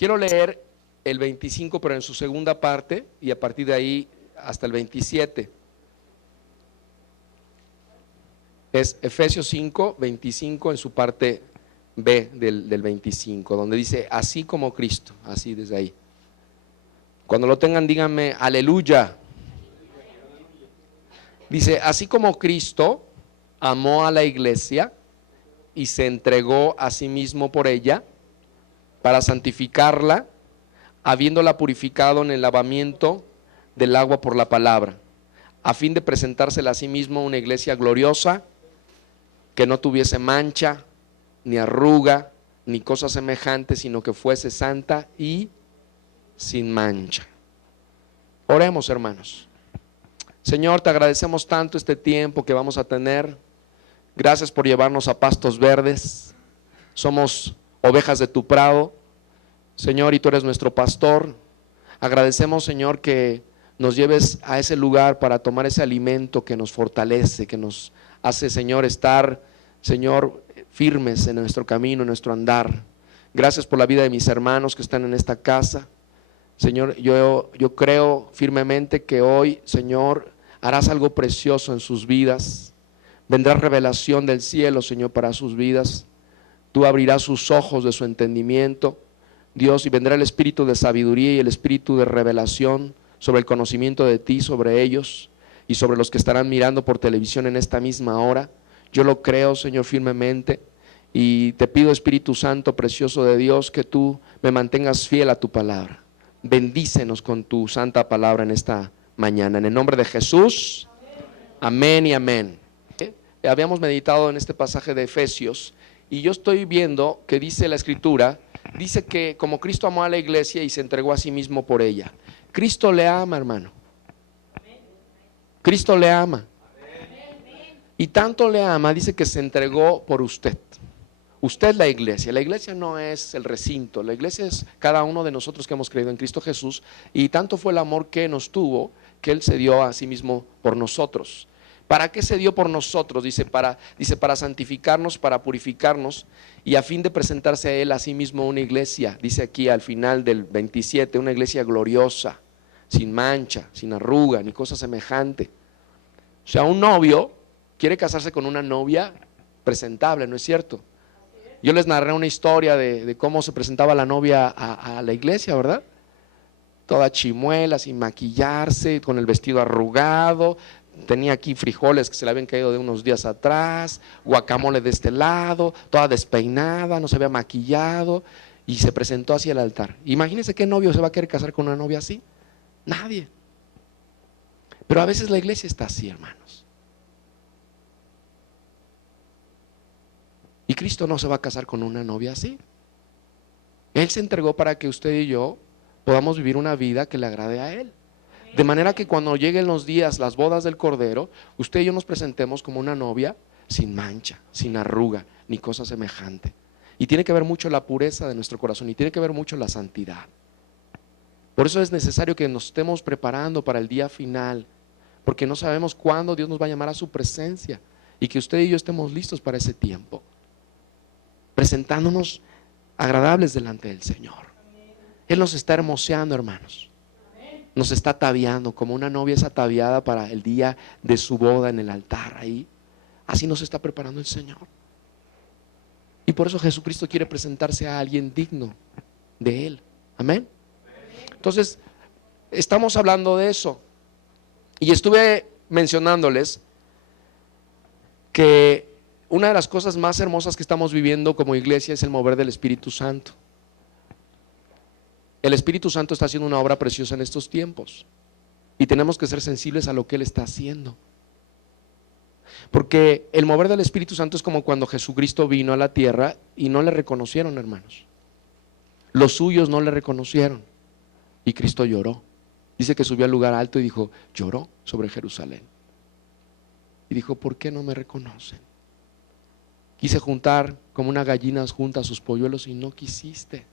Quiero leer el 25, pero en su segunda parte, y a partir de ahí hasta el 27. Es Efesios 5, 25 en su parte B del 25, donde dice, así como Cristo, así desde ahí. Cuando lo tengan, díganme, aleluya. Dice, así como Cristo amó a la iglesia y se entregó a sí mismo por ella, para santificarla, habiéndola purificado en el lavamiento del agua por la palabra, a fin de presentársela a sí mismo una iglesia gloriosa, que no tuviese mancha, ni arruga, ni cosa semejante, sino que fuese santa y sin mancha. Oremos, hermanos. Señor, te agradecemos tanto este tiempo que vamos a tener. Gracias por llevarnos a pastos verdes. Somos ovejas de tu prado, Señor, y tú eres nuestro pastor. Agradecemos, Señor, que nos lleves a ese lugar para tomar ese alimento que nos fortalece, que nos hace, Señor, estar, Señor, firmes en nuestro camino, en nuestro andar. Gracias por la vida de mis hermanos que están en esta casa. Señor, yo creo firmemente que hoy, Señor, harás algo precioso en sus vidas. Vendrá revelación del cielo, Señor, para sus vidas. Tú abrirás sus ojos de su entendimiento, Dios, y vendrá el espíritu de sabiduría y el espíritu de revelación sobre el conocimiento de ti, sobre ellos y sobre los que estarán mirando por televisión en esta misma hora. Yo lo creo, Señor, firmemente, y te pido, Espíritu Santo precioso de Dios, que tú me mantengas fiel a tu palabra. Bendícenos con tu santa palabra en esta mañana, en el nombre de Jesús, amén y amén. Habíamos meditado en este pasaje de Efesios y yo estoy viendo que dice la Escritura, dice que como Cristo amó a la iglesia y se entregó a sí mismo por ella. Cristo le ama, hermano. Cristo le ama. Y tanto le ama, dice que se entregó por usted. Usted es la iglesia. La iglesia no es el recinto, la iglesia es cada uno de nosotros que hemos creído en Cristo Jesús, y tanto fue el amor que nos tuvo que Él se dio a sí mismo por nosotros. ¿Para qué se dio por nosotros? Dice para santificarnos, para purificarnos, y a fin de presentarse a Él a sí mismo una iglesia, dice aquí al final del 27, una iglesia gloriosa, sin mancha, sin arruga, ni cosa semejante. O sea, un novio quiere casarse con una novia presentable, ¿no es cierto? Yo les narré una historia de cómo se presentaba la novia a la iglesia, ¿verdad? Toda chimuela, sin maquillarse, con el vestido arrugado, tenía aquí frijoles que se le habían caído de unos días atrás, guacamole de este lado, toda despeinada, no se había maquillado, y se presentó hacia el altar. Imagínense qué novio se va a querer casar con una novia así. Nadie. Pero a veces la iglesia está así, hermanos. Y Cristo no se va a casar con una novia así. Él se entregó para que usted y yo podamos vivir una vida que le agrade a Él. De manera que cuando lleguen los días, las bodas del Cordero, usted y yo nos presentemos como una novia sin mancha, sin arruga, ni cosa semejante. Y tiene que ver mucho la pureza de nuestro corazón, y tiene que ver mucho la santidad. Por eso es necesario que nos estemos preparando para el día final, porque no sabemos cuándo Dios nos va a llamar a su presencia, y que usted y yo estemos listos para ese tiempo, presentándonos agradables delante del Señor. Él nos está hermoseando, hermanos. Nos está ataviando como una novia es ataviada para el día de su boda en el altar ahí. Así nos está preparando el Señor. Y por eso Jesucristo quiere presentarse a alguien digno de Él. Amén. Entonces, estamos hablando de eso. Y estuve mencionándoles que una de las cosas más hermosas que estamos viviendo como iglesia es el mover del Espíritu Santo. El Espíritu Santo está haciendo una obra preciosa en estos tiempos, y tenemos que ser sensibles a lo que Él está haciendo. Porque el mover del Espíritu Santo es como cuando Jesucristo vino a la tierra y no le reconocieron, hermanos. Los suyos no le reconocieron, y Cristo lloró. Dice que subió al lugar alto y dijo, lloró sobre Jerusalén. Y dijo, ¿por qué no me reconocen? Quise juntar como una gallina junta a sus polluelos y no quisiste.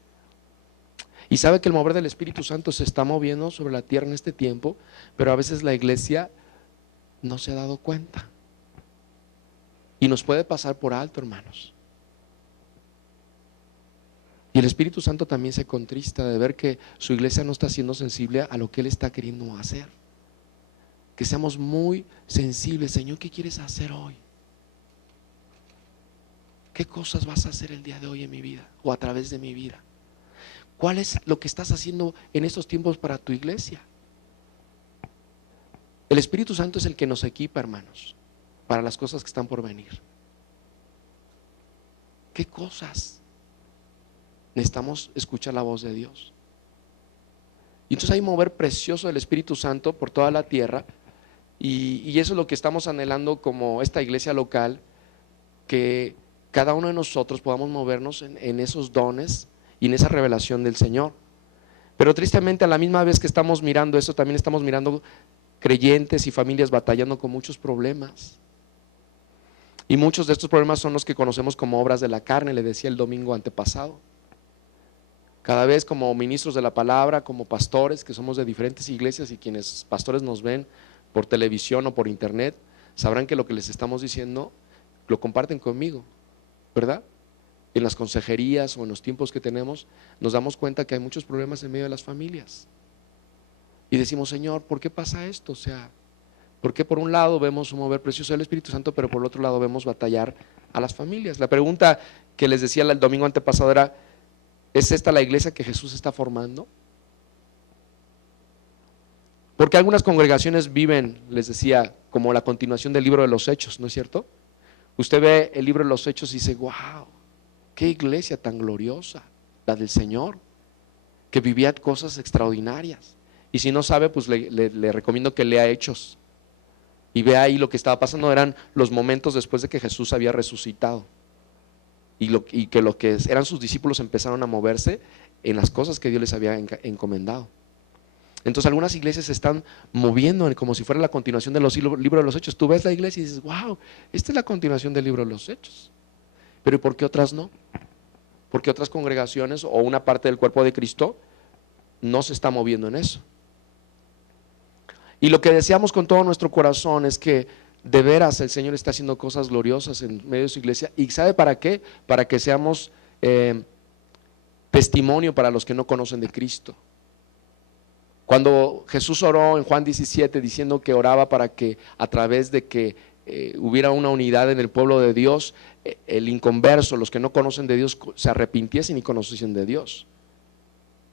Y sabe que el mover del Espíritu Santo se está moviendo sobre la tierra en este tiempo, pero a veces la iglesia no se ha dado cuenta. Y nos puede pasar por alto, hermanos. Y el Espíritu Santo también se contrista de ver que su iglesia no está siendo sensible a lo que Él está queriendo hacer. Que seamos muy sensibles. Señor, ¿qué quieres hacer hoy? ¿Qué cosas vas a hacer el día de hoy en mi vida o a través de mi vida? ¿Cuál es lo que estás haciendo en estos tiempos para tu iglesia? El Espíritu Santo es el que nos equipa, hermanos, para las cosas que están por venir. ¿Qué cosas? Necesitamos escuchar la voz de Dios. Y entonces hay un mover precioso del Espíritu Santo por toda la tierra. Y eso es lo que estamos anhelando como esta iglesia local, que cada uno de nosotros podamos movernos en esos dones y en esa revelación del Señor. Pero tristemente a la misma vez que estamos mirando eso, también estamos mirando creyentes y familias batallando con muchos problemas. Y muchos de estos problemas son los que conocemos como obras de la carne, le decía el domingo antepasado. Cada vez como ministros de la palabra, como pastores que somos de diferentes iglesias, y quienes pastores nos ven por televisión o por internet, sabrán que lo que les estamos diciendo lo comparten conmigo, ¿verdad? En las consejerías o en los tiempos que tenemos, nos damos cuenta que hay muchos problemas en medio de las familias. Y decimos, Señor, ¿por qué pasa esto? O sea, ¿por qué por un lado vemos un mover precioso del Espíritu Santo, pero por el otro lado vemos batallar a las familias? La pregunta que les decía el domingo antepasado era, ¿es esta la iglesia que Jesús está formando? Porque algunas congregaciones viven, les decía, como la continuación del libro de los Hechos, ¿no es cierto? Usted ve el libro de los Hechos y dice, wow, qué iglesia tan gloriosa, la del Señor, que vivía cosas extraordinarias. Y si no sabe, pues le recomiendo que lea Hechos y vea ahí lo que estaba pasando. Eran los momentos después de que Jesús había resucitado y que lo que eran sus discípulos empezaron a moverse en las cosas que Dios les había encomendado. Entonces algunas iglesias se están moviendo como si fuera la continuación de los libros de los Hechos. Tú ves la iglesia y dices, wow, esta es la continuación del libro de los Hechos. Pero ¿y por qué otras no? ¿Por qué otras congregaciones o una parte del cuerpo de Cristo no se está moviendo en eso? Y lo que deseamos con todo nuestro corazón es que de veras el Señor está haciendo cosas gloriosas en medio de su iglesia. ¿Y sabe para qué? Para que seamos testimonio para los que no conocen de Cristo. Cuando Jesús oró en Juan 17 diciendo que oraba para que a través de que hubiera una unidad en el pueblo de Dios, el inconverso, los que no conocen de Dios, se arrepintiesen y conociesen de Dios.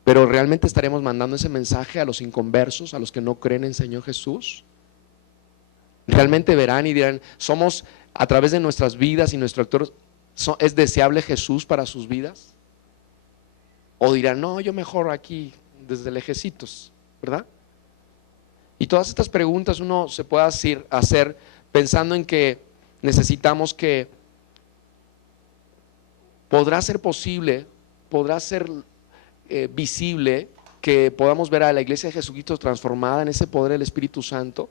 Pero ¿realmente estaremos mandando ese mensaje a los inconversos, a los que no creen en Señor Jesús? ¿Realmente verán y dirán, somos a través de nuestras vidas y nuestro actor, es deseable Jesús para sus vidas? ¿O dirán, no, yo mejor aquí desde lejecitos, ¿verdad? Y todas estas preguntas uno se puede hacer pensando en que necesitamos que podrá ser posible, podrá ser visible que podamos ver a la iglesia de Jesucristo transformada en ese poder del Espíritu Santo.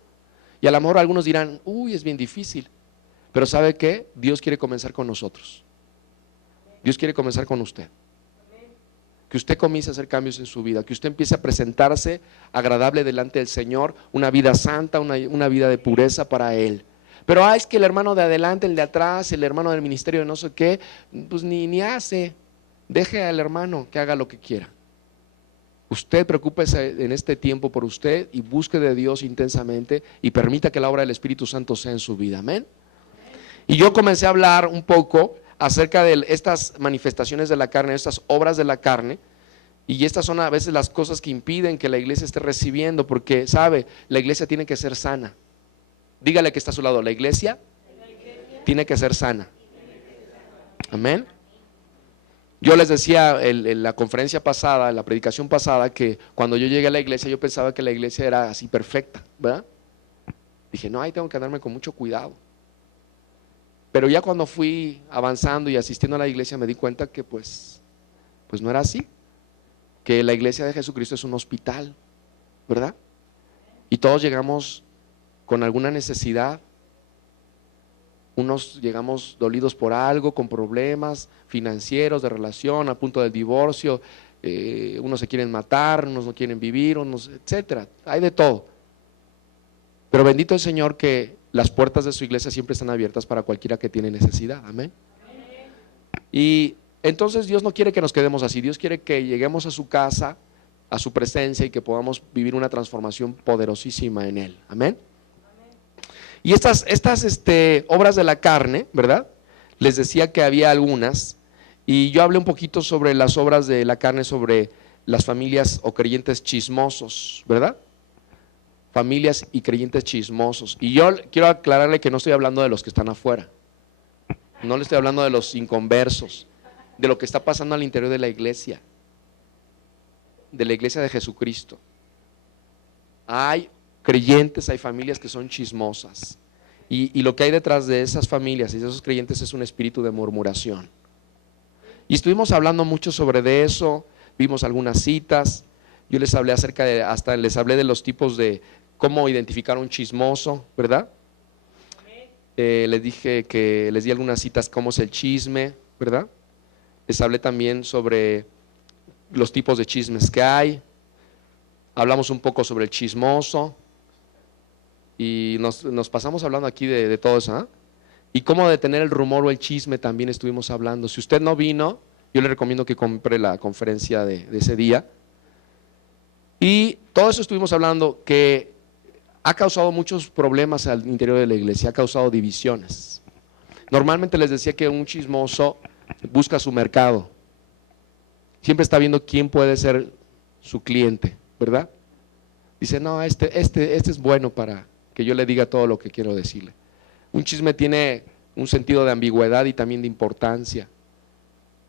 Y a lo mejor algunos dirán, uy, es bien difícil, pero ¿sabe qué? Dios quiere comenzar con nosotros. Dios quiere comenzar con usted. Que usted comience a hacer cambios en su vida, que usted empiece a presentarse agradable delante del Señor, una vida santa, una vida de pureza para Él. Pero es que el hermano de adelante, el de atrás, el hermano del ministerio de no sé qué, pues ni hace. Deje al hermano que haga lo que quiera. Usted preocúpese en este tiempo por usted y busque de Dios intensamente y permita que la obra del Espíritu Santo sea en su vida. Amén. Y yo comencé a hablar un poco acerca de estas manifestaciones de la carne, estas obras de la carne, y estas son a veces las cosas que impiden que la iglesia esté recibiendo, porque sabe, la iglesia tiene que ser sana. Dígale que está a su lado, la iglesia tiene que ser sana. Amén. Yo les decía en la conferencia pasada, en la predicación pasada, que cuando yo llegué a la iglesia yo pensaba que la iglesia era así perfecta, ¿verdad? Dije, no, ahí tengo que andarme con mucho cuidado. Pero ya cuando fui avanzando y asistiendo a la iglesia me di cuenta que pues no era así, que la iglesia de Jesucristo es un hospital, ¿verdad? Y todos llegamos con alguna necesidad. Unos llegamos dolidos por algo, con problemas financieros, de relación, a punto del divorcio, unos se quieren matar, unos no quieren vivir, unos, etcétera, hay de todo. Pero bendito el Señor que las puertas de su iglesia siempre están abiertas para cualquiera que tiene necesidad, amén. Y Entonces Dios no quiere que nos quedemos así. Dios quiere que lleguemos a su casa, a su presencia, y que podamos vivir una transformación poderosísima en Él. Amén. Y estas obras de la carne, ¿verdad? Les decía que había algunas, y yo hablé un poquito sobre las obras de la carne, sobre las familias o creyentes chismosos, ¿verdad? Familias y creyentes chismosos. Y yo quiero aclararle que no estoy hablando de los que están afuera, no le estoy hablando de los inconversos, de lo que está pasando al interior de la iglesia de Jesucristo. Hay creyentes, hay familias que son chismosas, y lo que hay detrás de esas familias y de esos creyentes es un espíritu de murmuración. Y estuvimos hablando mucho sobre de eso, vimos algunas citas, yo les hablé hasta les hablé de los tipos de cómo identificar un chismoso, ¿verdad? Les dije que les di algunas citas, cómo es el chisme, ¿verdad? Les hablé también sobre los tipos de chismes que hay, hablamos un poco sobre el chismoso, y nos pasamos hablando aquí de todo eso, ¿eh? Y cómo detener el rumor o el chisme también estuvimos hablando. Si usted no vino, yo le recomiendo que compre la conferencia de ese día. Y todo eso estuvimos hablando, que ha causado muchos problemas al interior de la iglesia, ha causado divisiones. Normalmente les decía que un chismoso busca su mercado, siempre está viendo quién puede ser su cliente, ¿verdad? Dice, no, este es bueno para que yo le diga todo lo que quiero decirle. Un chisme tiene un sentido de ambigüedad y también de importancia.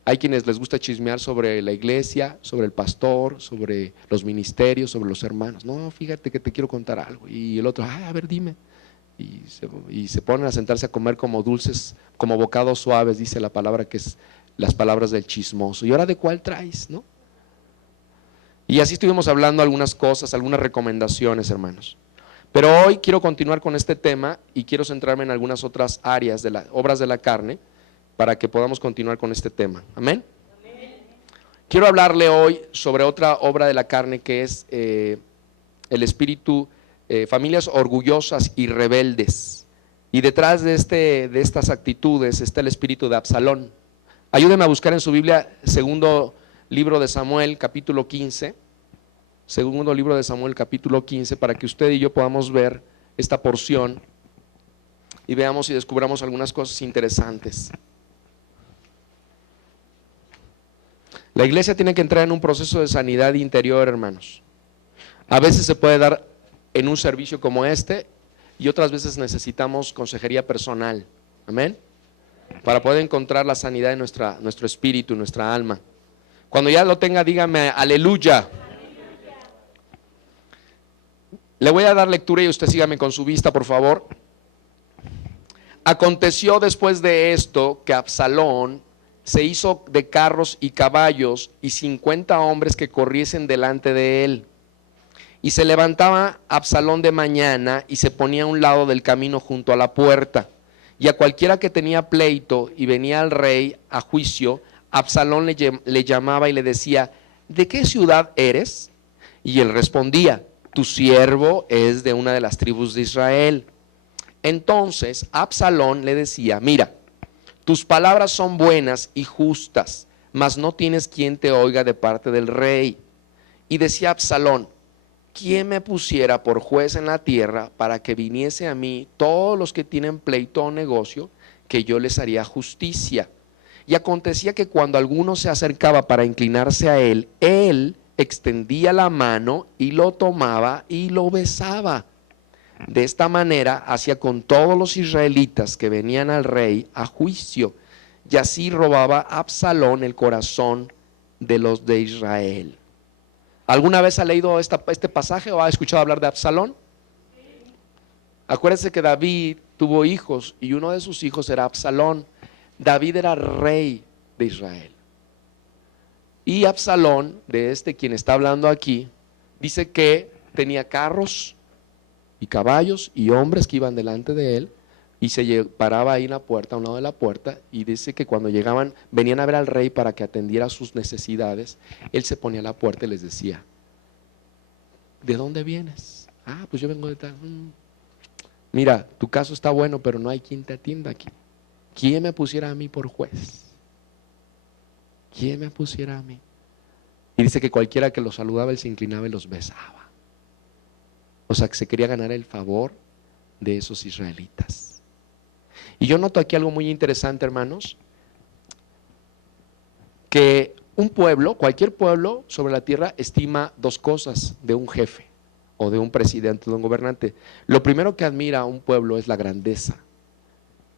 Hay quienes les gusta chismear sobre la iglesia, sobre el pastor, sobre los ministerios, sobre los hermanos. No, fíjate que te quiero contar algo. Y el otro, a ver, dime. Y se ponen a sentarse a comer como dulces, como bocados suaves, dice la palabra, que es las palabras del chismoso. ¿Y ahora de cuál traes, no? Y así estuvimos hablando algunas cosas, algunas recomendaciones, hermanos. Pero hoy quiero continuar con este tema y quiero centrarme en algunas otras áreas de las obras de la carne para que podamos continuar con este tema. Amén. Quiero hablarle hoy sobre otra obra de la carne, que es el espíritu, familias orgullosas y rebeldes. Y detrás de estas actitudes está el espíritu de Absalón. Ayúdeme a buscar en su Biblia segundo libro de Samuel, capítulo 15. Segundo libro de Samuel, capítulo 15, para que usted y yo podamos ver esta porción y veamos y descubramos algunas cosas interesantes. La iglesia tiene que entrar en un proceso de sanidad interior, hermanos. A veces se puede dar en un servicio como este, y otras veces necesitamos consejería personal. Amén. Para poder encontrar la sanidad en nuestro espíritu, nuestra alma. Cuando ya lo tenga, dígame aleluya. Le voy a dar lectura y usted sígame con su vista, por favor. Aconteció después de esto que Absalón se hizo de carros y caballos y 50 hombres que corriesen delante de él. Y se levantaba Absalón de mañana y se ponía a un lado del camino junto a la puerta. Y a cualquiera que tenía pleito y venía al rey a juicio, Absalón le llamaba y le decía, ¿de qué ciudad eres? Y él respondía, tu siervo es de una de las tribus de Israel. Entonces Absalón le decía, mira, tus palabras son buenas y justas, mas no tienes quien te oiga de parte del rey. Y decía Absalón, ¿quién me pusiera por juez en la tierra para que viniese a mí todos los que tienen pleito o negocio, que yo les haría justicia? Y acontecía que cuando alguno se acercaba para inclinarse a él, él extendía la mano y lo tomaba y lo besaba. De esta manera hacía con todos los israelitas que venían al rey a juicio, y así robaba Absalón el corazón de los de Israel. ¿Alguna vez ha leído este pasaje o ha escuchado hablar de Absalón? Acuérdense que David tuvo hijos y uno de sus hijos era Absalón. David era rey de Israel. Y Absalón, de quien está hablando aquí, dice que tenía carros y caballos y hombres que iban delante de él, y se paraba ahí en la puerta, a un lado de la puerta, y dice que cuando llegaban, venían a ver al rey para que atendiera sus necesidades, él se ponía a la puerta y les decía, ¿de dónde vienes? Ah, pues yo vengo de tal. Mira, tu caso está bueno, pero no hay quien te atienda aquí. ¿Quién me pusiera a mí por juez? ¿quién me pusiera a mí? Y dice que cualquiera que los saludaba, él se inclinaba y los besaba. O sea, que se quería ganar el favor de esos israelitas. Y yo noto aquí algo muy interesante, hermanos, que un pueblo, cualquier pueblo sobre la tierra, estima dos cosas de un jefe o de un presidente, de un gobernante. Lo primero que admira un pueblo es la grandeza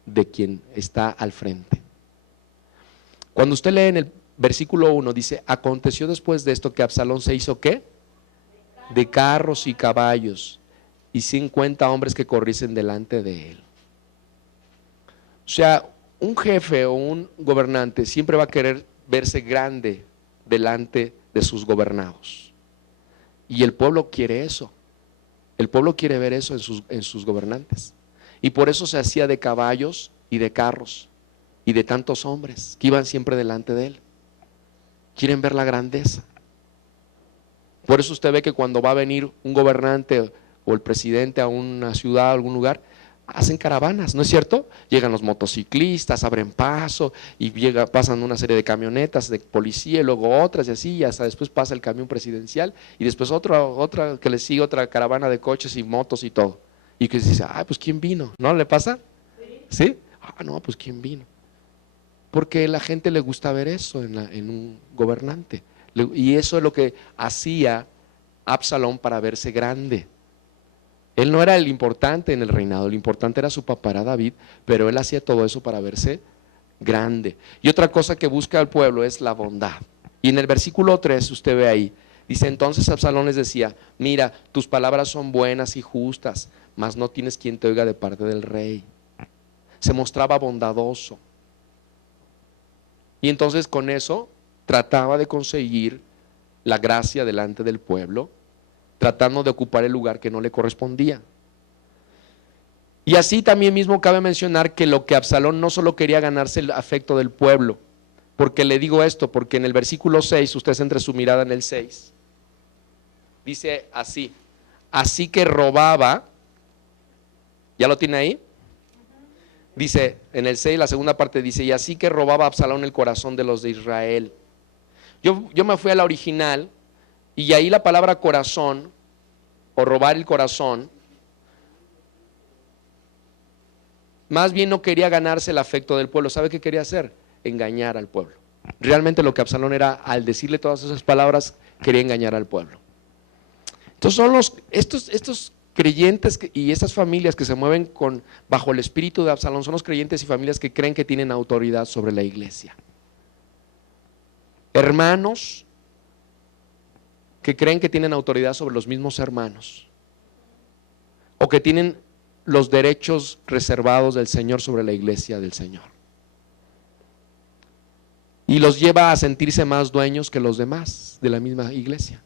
de quien está al frente. Cuando usted lee en el versículo 1, dice: aconteció después de esto que Absalón se hizo ¿qué? De carros y caballos, y 50 hombres que corriesen delante de él. O sea, un jefe o un gobernante siempre va a querer verse grande delante de sus gobernados. Y el pueblo quiere eso. El pueblo quiere ver eso en sus gobernantes. Y por eso se hacía de caballos y de carros y de tantos hombres que iban siempre delante de él. Quieren ver la grandeza. Por eso usted ve que cuando va a venir un gobernante o el presidente a una ciudad, a algún lugar, hacen caravanas, ¿no es cierto? Llegan los motociclistas, abren paso y pasan una serie de camionetas de policía y luego otras y así, y hasta después pasa el camión presidencial y después otra que le sigue, otra caravana de coches y motos y todo. Y que se dice: ay, pues ¿quién vino? ¿No le pasa? ¿Sí? Ah, no, pues ¿quién vino? Porque a la gente le gusta ver eso en un gobernante. Y eso es lo que hacía Absalón para verse grande. Él no era el importante en el reinado, el importante era su papá, era David, pero él hacía todo eso para verse grande. Y otra cosa que busca el pueblo es la bondad. Y en el versículo 3 usted ve ahí, dice: entonces Absalón les decía: mira, tus palabras son buenas y justas, mas no tienes quien te oiga de parte del rey. Se mostraba bondadoso. Y entonces con eso trataba de conseguir la gracia delante del pueblo, tratando de ocupar el lugar que no le correspondía. Y así también mismo cabe mencionar que lo que Absalón no solo quería ganarse el afecto del pueblo. Porque le digo esto, porque en el versículo 6, usted centre su mirada en el 6, dice así: así que robaba. ¿Ya lo tiene ahí? Dice en el 6, la segunda parte dice: y así que robaba Absalón el corazón de los de Israel. Yo me fui a la original, y ahí la palabra corazón o robar el corazón, más bien no quería ganarse el afecto del pueblo. ¿Sabe qué quería hacer? Engañar al pueblo. Realmente lo que Absalón era, al decirle todas esas palabras, quería engañar al pueblo. Entonces son estos creyentes y estas familias que se mueven bajo el espíritu de Absalón, son los creyentes y familias que creen que tienen autoridad sobre la iglesia. Hermanos que creen que tienen autoridad sobre los mismos hermanos, o que tienen los derechos reservados del Señor sobre la iglesia del Señor, y los lleva a sentirse más dueños que los demás de la misma iglesia.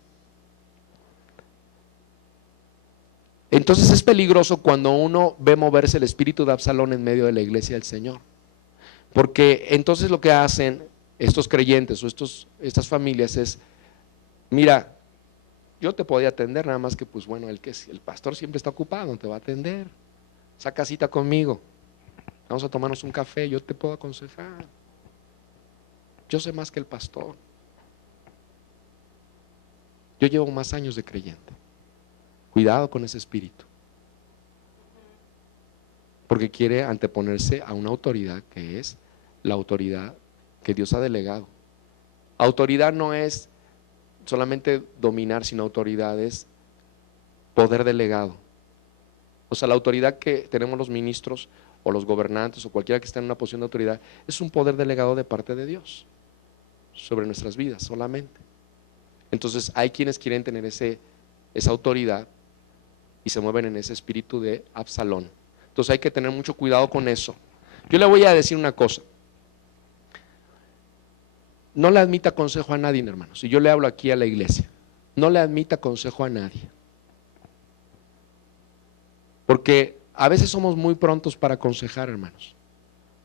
Entonces es peligroso cuando uno ve moverse el espíritu de Absalón en medio de la iglesia del Señor, porque entonces lo que hacen estos creyentes o estas familias es: mira, yo te podía atender, nada más que pues bueno, el pastor siempre está ocupado, no te va a atender. Saca cita conmigo, vamos a tomarnos un café, yo te puedo aconsejar. Yo sé más que el pastor. Yo llevo más años de creyente. Cuidado con ese espíritu, porque quiere anteponerse a una autoridad que es la autoridad que Dios ha delegado. Autoridad no es solamente dominar, sino autoridad es poder delegado. O sea, la autoridad que tenemos los ministros o los gobernantes o cualquiera que esté en una posición de autoridad es un poder delegado de parte de Dios sobre nuestras vidas solamente. Entonces hay quienes quieren tener esa autoridad y se mueven en ese espíritu de Absalón. Entonces hay que tener mucho cuidado con eso. Yo le voy a decir una cosa: no le admita consejo a nadie, hermanos. Y yo le hablo aquí a la iglesia: no le admita consejo a nadie, porque a veces somos muy prontos para aconsejar, hermanos.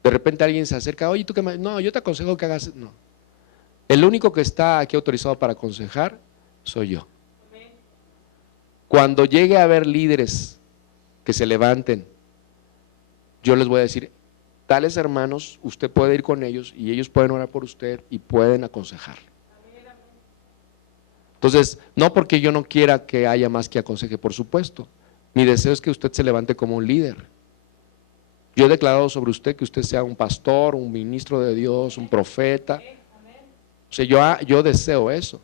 De repente alguien se acerca: oye, ¿tú qué más? No, yo te aconsejo que hagas. No, el único que está aquí autorizado para aconsejar soy yo. Cuando llegue a haber líderes que se levanten, yo les voy a decir: tales hermanos, usted puede ir con ellos y ellos pueden orar por usted y pueden aconsejarle. Entonces, no porque yo no quiera que haya más que aconseje, por supuesto. Mi deseo es que usted se levante como un líder. Yo he declarado sobre usted que usted sea un pastor, un ministro de Dios, un profeta. O sea, yo deseo eso.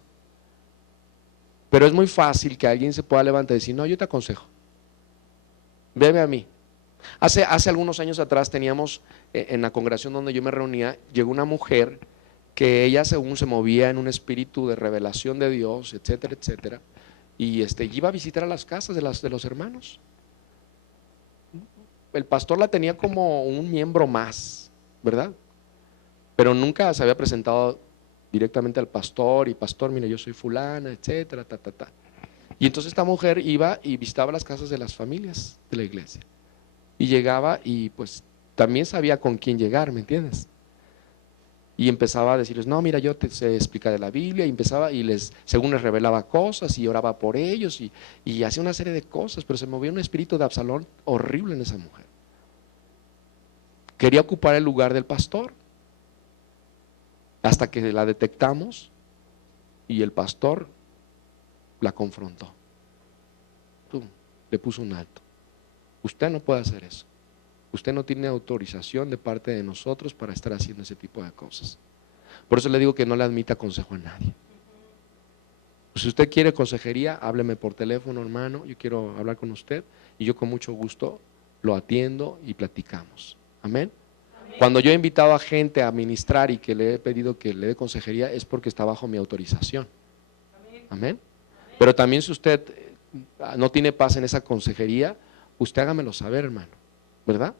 Pero es muy fácil que alguien se pueda levantar y decir, no, yo te aconsejo. Veme a mí. Hace algunos años atrás teníamos, en la congregación donde yo me reunía, llegó una mujer que ella según se movía en un espíritu de revelación de Dios, etcétera, etcétera, y iba a visitar a las casas de los hermanos. El pastor la tenía como un miembro más, ¿verdad? Pero nunca se había presentado directamente al pastor y pastor, mire, yo soy fulana, etcétera, Y entonces esta mujer iba y visitaba las casas de las familias de la iglesia. Y llegaba y pues también sabía con quién llegar, ¿me entiendes? Y empezaba a decirles, no, mira, yo te sé explicar de la Biblia, y empezaba según les revelaba cosas y oraba por ellos y hacía una serie de cosas, pero se movía un espíritu de Absalón horrible en esa mujer. Quería ocupar el lugar del pastor, hasta que la detectamos y el pastor la confrontó. Le puso un alto. Usted no puede hacer eso. Usted no tiene autorización de parte de nosotros para estar haciendo ese tipo de cosas. Por eso le digo que no le admita consejo a nadie. Si usted quiere consejería, hábleme por teléfono, hermano, yo quiero hablar con usted y yo con mucho gusto lo atiendo y platicamos. Amén. Cuando yo he invitado a gente a ministrar y que le he pedido que le dé consejería, es porque está bajo mi autorización. Amén. Pero también si usted no tiene paz en esa consejería, usted hágamelo saber, hermano, ¿verdad?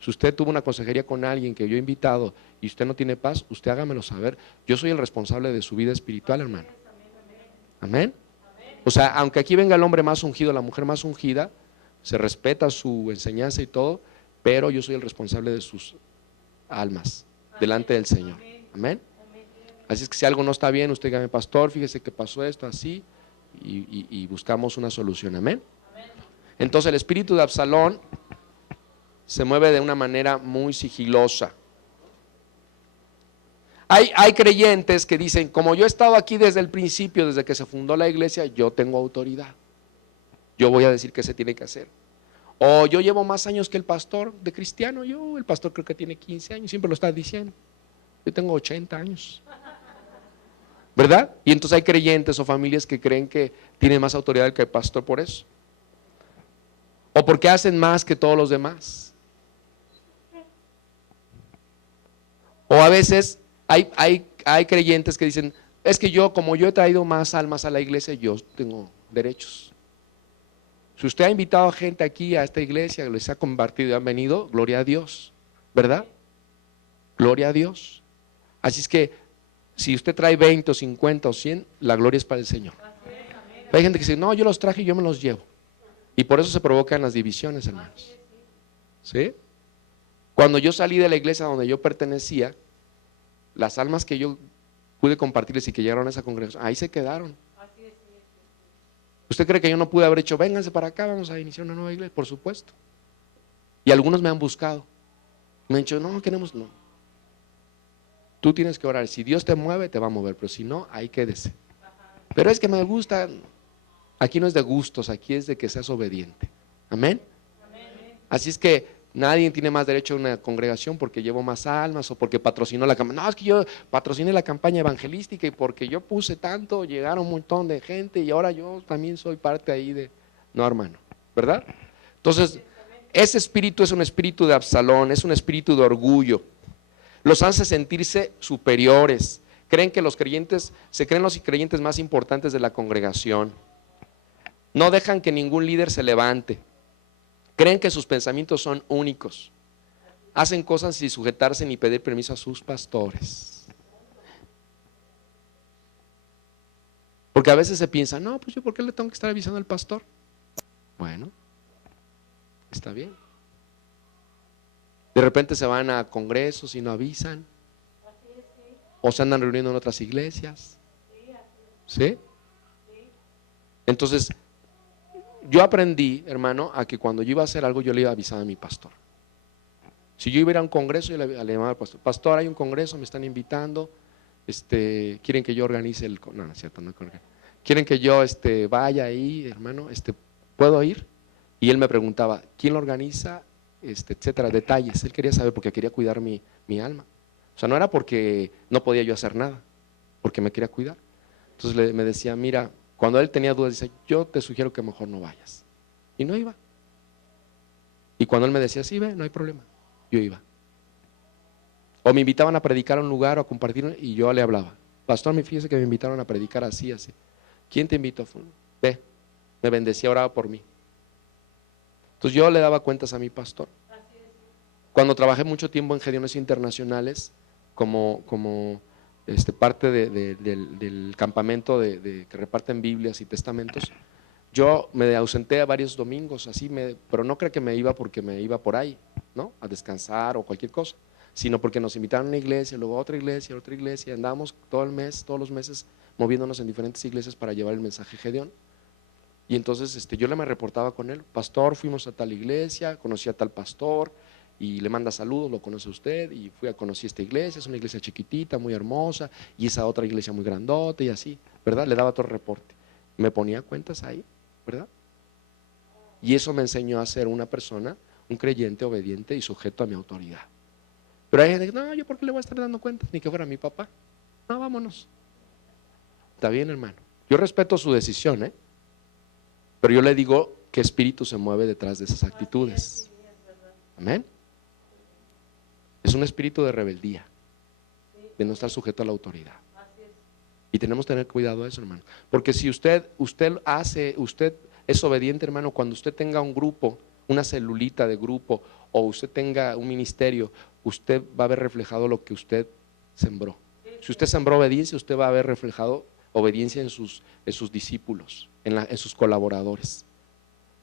Si usted tuvo una consejería con alguien que yo he invitado y usted no tiene paz, usted hágamelo saber. Yo soy el responsable de su vida espiritual, hermano. Amén. O sea, aunque aquí venga el hombre más ungido, la mujer más ungida, se respeta su enseñanza y todo, pero yo soy el responsable de sus almas delante del Señor. Amén. Así es que si algo no está bien, usted dígame, pastor, fíjese que pasó esto así y buscamos una solución. Amén. Entonces el espíritu de Absalón se mueve de una manera muy sigilosa. Hay creyentes que dicen, como yo he estado aquí desde el principio, desde que se fundó la iglesia, yo tengo autoridad. Yo voy a decir qué se tiene que hacer. O yo llevo más años que el pastor de cristiano, el pastor creo que tiene 15 años, siempre lo está diciendo. Yo tengo 80 años. ¿Verdad? Y entonces hay creyentes o familias que creen que tienen más autoridad que el pastor por eso. O porque hacen más que todos los demás. O a veces hay creyentes que dicen, es que como yo he traído más almas a la iglesia, yo tengo derechos. Si usted ha invitado a gente aquí a esta iglesia, les ha compartido y han venido, gloria a Dios, ¿verdad? Gloria a Dios. Así es que si usted trae 20 o 50 o 100, la gloria es para el Señor. Hay gente que dice, no, yo los traje y yo me los llevo. Y por eso se provocan las divisiones, hermanos. ¿Sí? Cuando yo salí de la iglesia donde yo pertenecía, las almas que yo pude compartirles y que llegaron a esa congregación, ahí se quedaron. ¿Usted cree que yo no pude haber hecho, vénganse para acá, vamos a iniciar una nueva iglesia? Por supuesto. Y algunos me han buscado. Me han dicho, no, queremos, no. Tú tienes que orar. Si Dios te mueve, te va a mover. Pero si no, ahí quédese. Pero es que me gusta. Aquí no es de gustos, aquí es de que seas obediente. Amén. Así es que nadie tiene más derecho a una congregación porque llevo más almas o porque patrocinó la campaña. No, es que yo patrociné la campaña evangelística y porque yo puse tanto, llegaron un montón de gente y ahora yo también soy parte ahí de… No, hermano, ¿verdad? Entonces, ese espíritu es un espíritu de Absalón, es un espíritu de orgullo. Los hace sentirse superiores. Creen que se creen los creyentes más importantes de la congregación. No dejan que ningún líder se levante. Creen que sus pensamientos son únicos. Hacen cosas sin sujetarse ni pedir permiso a sus pastores. Porque a veces se piensa, no, pues yo ¿por qué le tengo que estar avisando al pastor? Bueno, está bien. De repente se van a congresos y no avisan. O se andan reuniendo en otras iglesias. ¿Sí? Entonces, yo aprendí, hermano, a que cuando yo iba a hacer algo yo le iba a avisar a mi pastor. Si yo iba a ir a un congreso, yo le llamaba al pastor, pastor, hay un congreso, me están invitando, quieren que yo organice no, no es cierto, no quieren que yo vaya ahí, hermano, ¿puedo ir? Y él me preguntaba, ¿quién lo organiza? Etcétera, detalles. Él quería saber porque quería cuidar mi alma. O sea, no era porque no podía yo hacer nada, porque me quería cuidar. Entonces me decía, mira, cuando él tenía dudas, dice, yo te sugiero que mejor no vayas. Y no iba. Y cuando él me decía, sí, ve, no hay problema, yo iba. O me invitaban a predicar a un lugar o a compartir, y yo le hablaba, pastor, fíjese que me invitaron a predicar así, así. ¿Quién te invitó? Ve, me bendecía, oraba por mí. Entonces yo le daba cuentas a mi pastor. Cuando trabajé mucho tiempo en Gedeones Internacionales, como parte del campamento que reparten Biblias y testamentos, yo me ausenté a varios domingos, pero no creo que me iba porque me iba por ahí, ¿no? A descansar o cualquier cosa, sino porque nos invitaron a una iglesia, luego a otra iglesia, y andábamos todo el mes, todos los meses moviéndonos en diferentes iglesias para llevar el mensaje Gedeón. Y entonces yo me reportaba con él, pastor, fuimos a tal iglesia, conocí a tal pastor y le manda saludos, lo conoce usted, y conocí esta iglesia, es una iglesia chiquitita, muy hermosa, y esa otra iglesia muy grandota y así, ¿verdad? Le daba todo el reporte, me ponía cuentas ahí, ¿verdad? Y eso me enseñó a ser una persona, un creyente obediente y sujeto a mi autoridad. Pero hay gente que, no, yo por qué le voy a estar dando cuentas, ni que fuera mi papá. No, vámonos. Está bien, hermano, yo respeto su decisión, pero yo le digo qué espíritu se mueve detrás de esas actitudes. Amén. Es un espíritu de rebeldía, de no estar sujeto a la autoridad. Y tenemos que tener cuidado de eso, hermano. Porque si usted es obediente, hermano, cuando usted tenga un grupo, una celulita de grupo, o usted tenga un ministerio, usted va a ver reflejado lo que usted sembró. Si usted sembró obediencia, usted va a ver reflejado obediencia en sus discípulos, en sus colaboradores.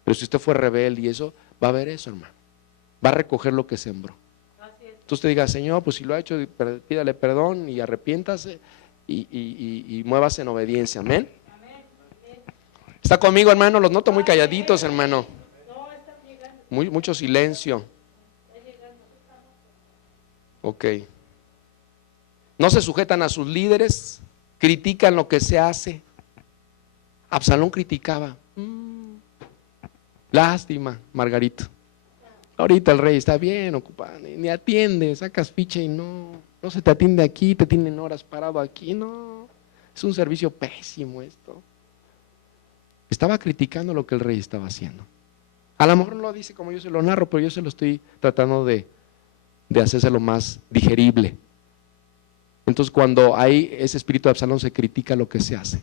Pero si usted fue rebelde y eso, va a ver eso, hermano. Va a recoger lo que sembró. Entonces usted diga, Señor, pues si lo ha hecho, pídale perdón y arrepiéntase y muévase en obediencia. Amén. ¿Está conmigo, hermano? Los noto muy calladitos, hermano. Mucho silencio. Ok. No se sujetan a sus líderes, critican lo que se hace. Absalón criticaba. Lástima, Margarito. Ahorita el rey está bien ocupado, ni atiende, sacas ficha y no se te atiende aquí, te tienen horas parado aquí, no. Es un servicio pésimo esto. Estaba criticando lo que el rey estaba haciendo. A lo mejor no lo dice como yo se lo narro, pero yo se lo estoy tratando de hacérselo más digerible. Entonces cuando hay ese espíritu de Absalón, se critica lo que se hace.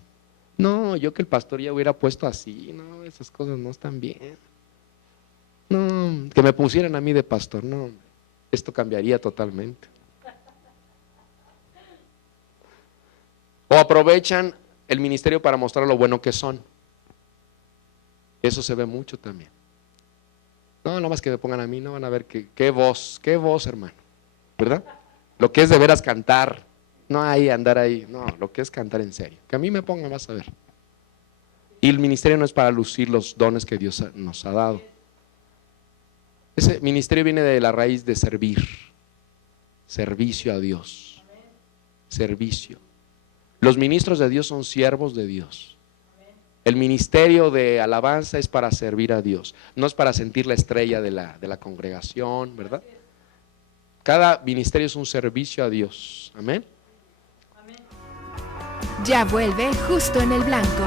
No, yo que el pastor ya hubiera puesto así, no, esas cosas no están bien. No, que me pusieran a mí de pastor, no, esto cambiaría totalmente. O aprovechan el ministerio para mostrar lo bueno que son. Eso se ve mucho también. No más que me pongan a mí, no van a ver qué voz, hermano, ¿verdad? Lo que es de veras cantar, no hay andar ahí, no, lo que es cantar en serio. Que a mí me pongan, vas a ver. Y el ministerio no es para lucir los dones que Dios nos ha dado. Ese ministerio viene de la raíz de servir, servicio a Dios, servicio. Los ministros de Dios son siervos de Dios. El ministerio de alabanza es para servir a Dios, no es para sentir la estrella de la congregación, ¿verdad? Cada ministerio es un servicio a Dios. Amén. Ya vuelve Justo en el Blanco.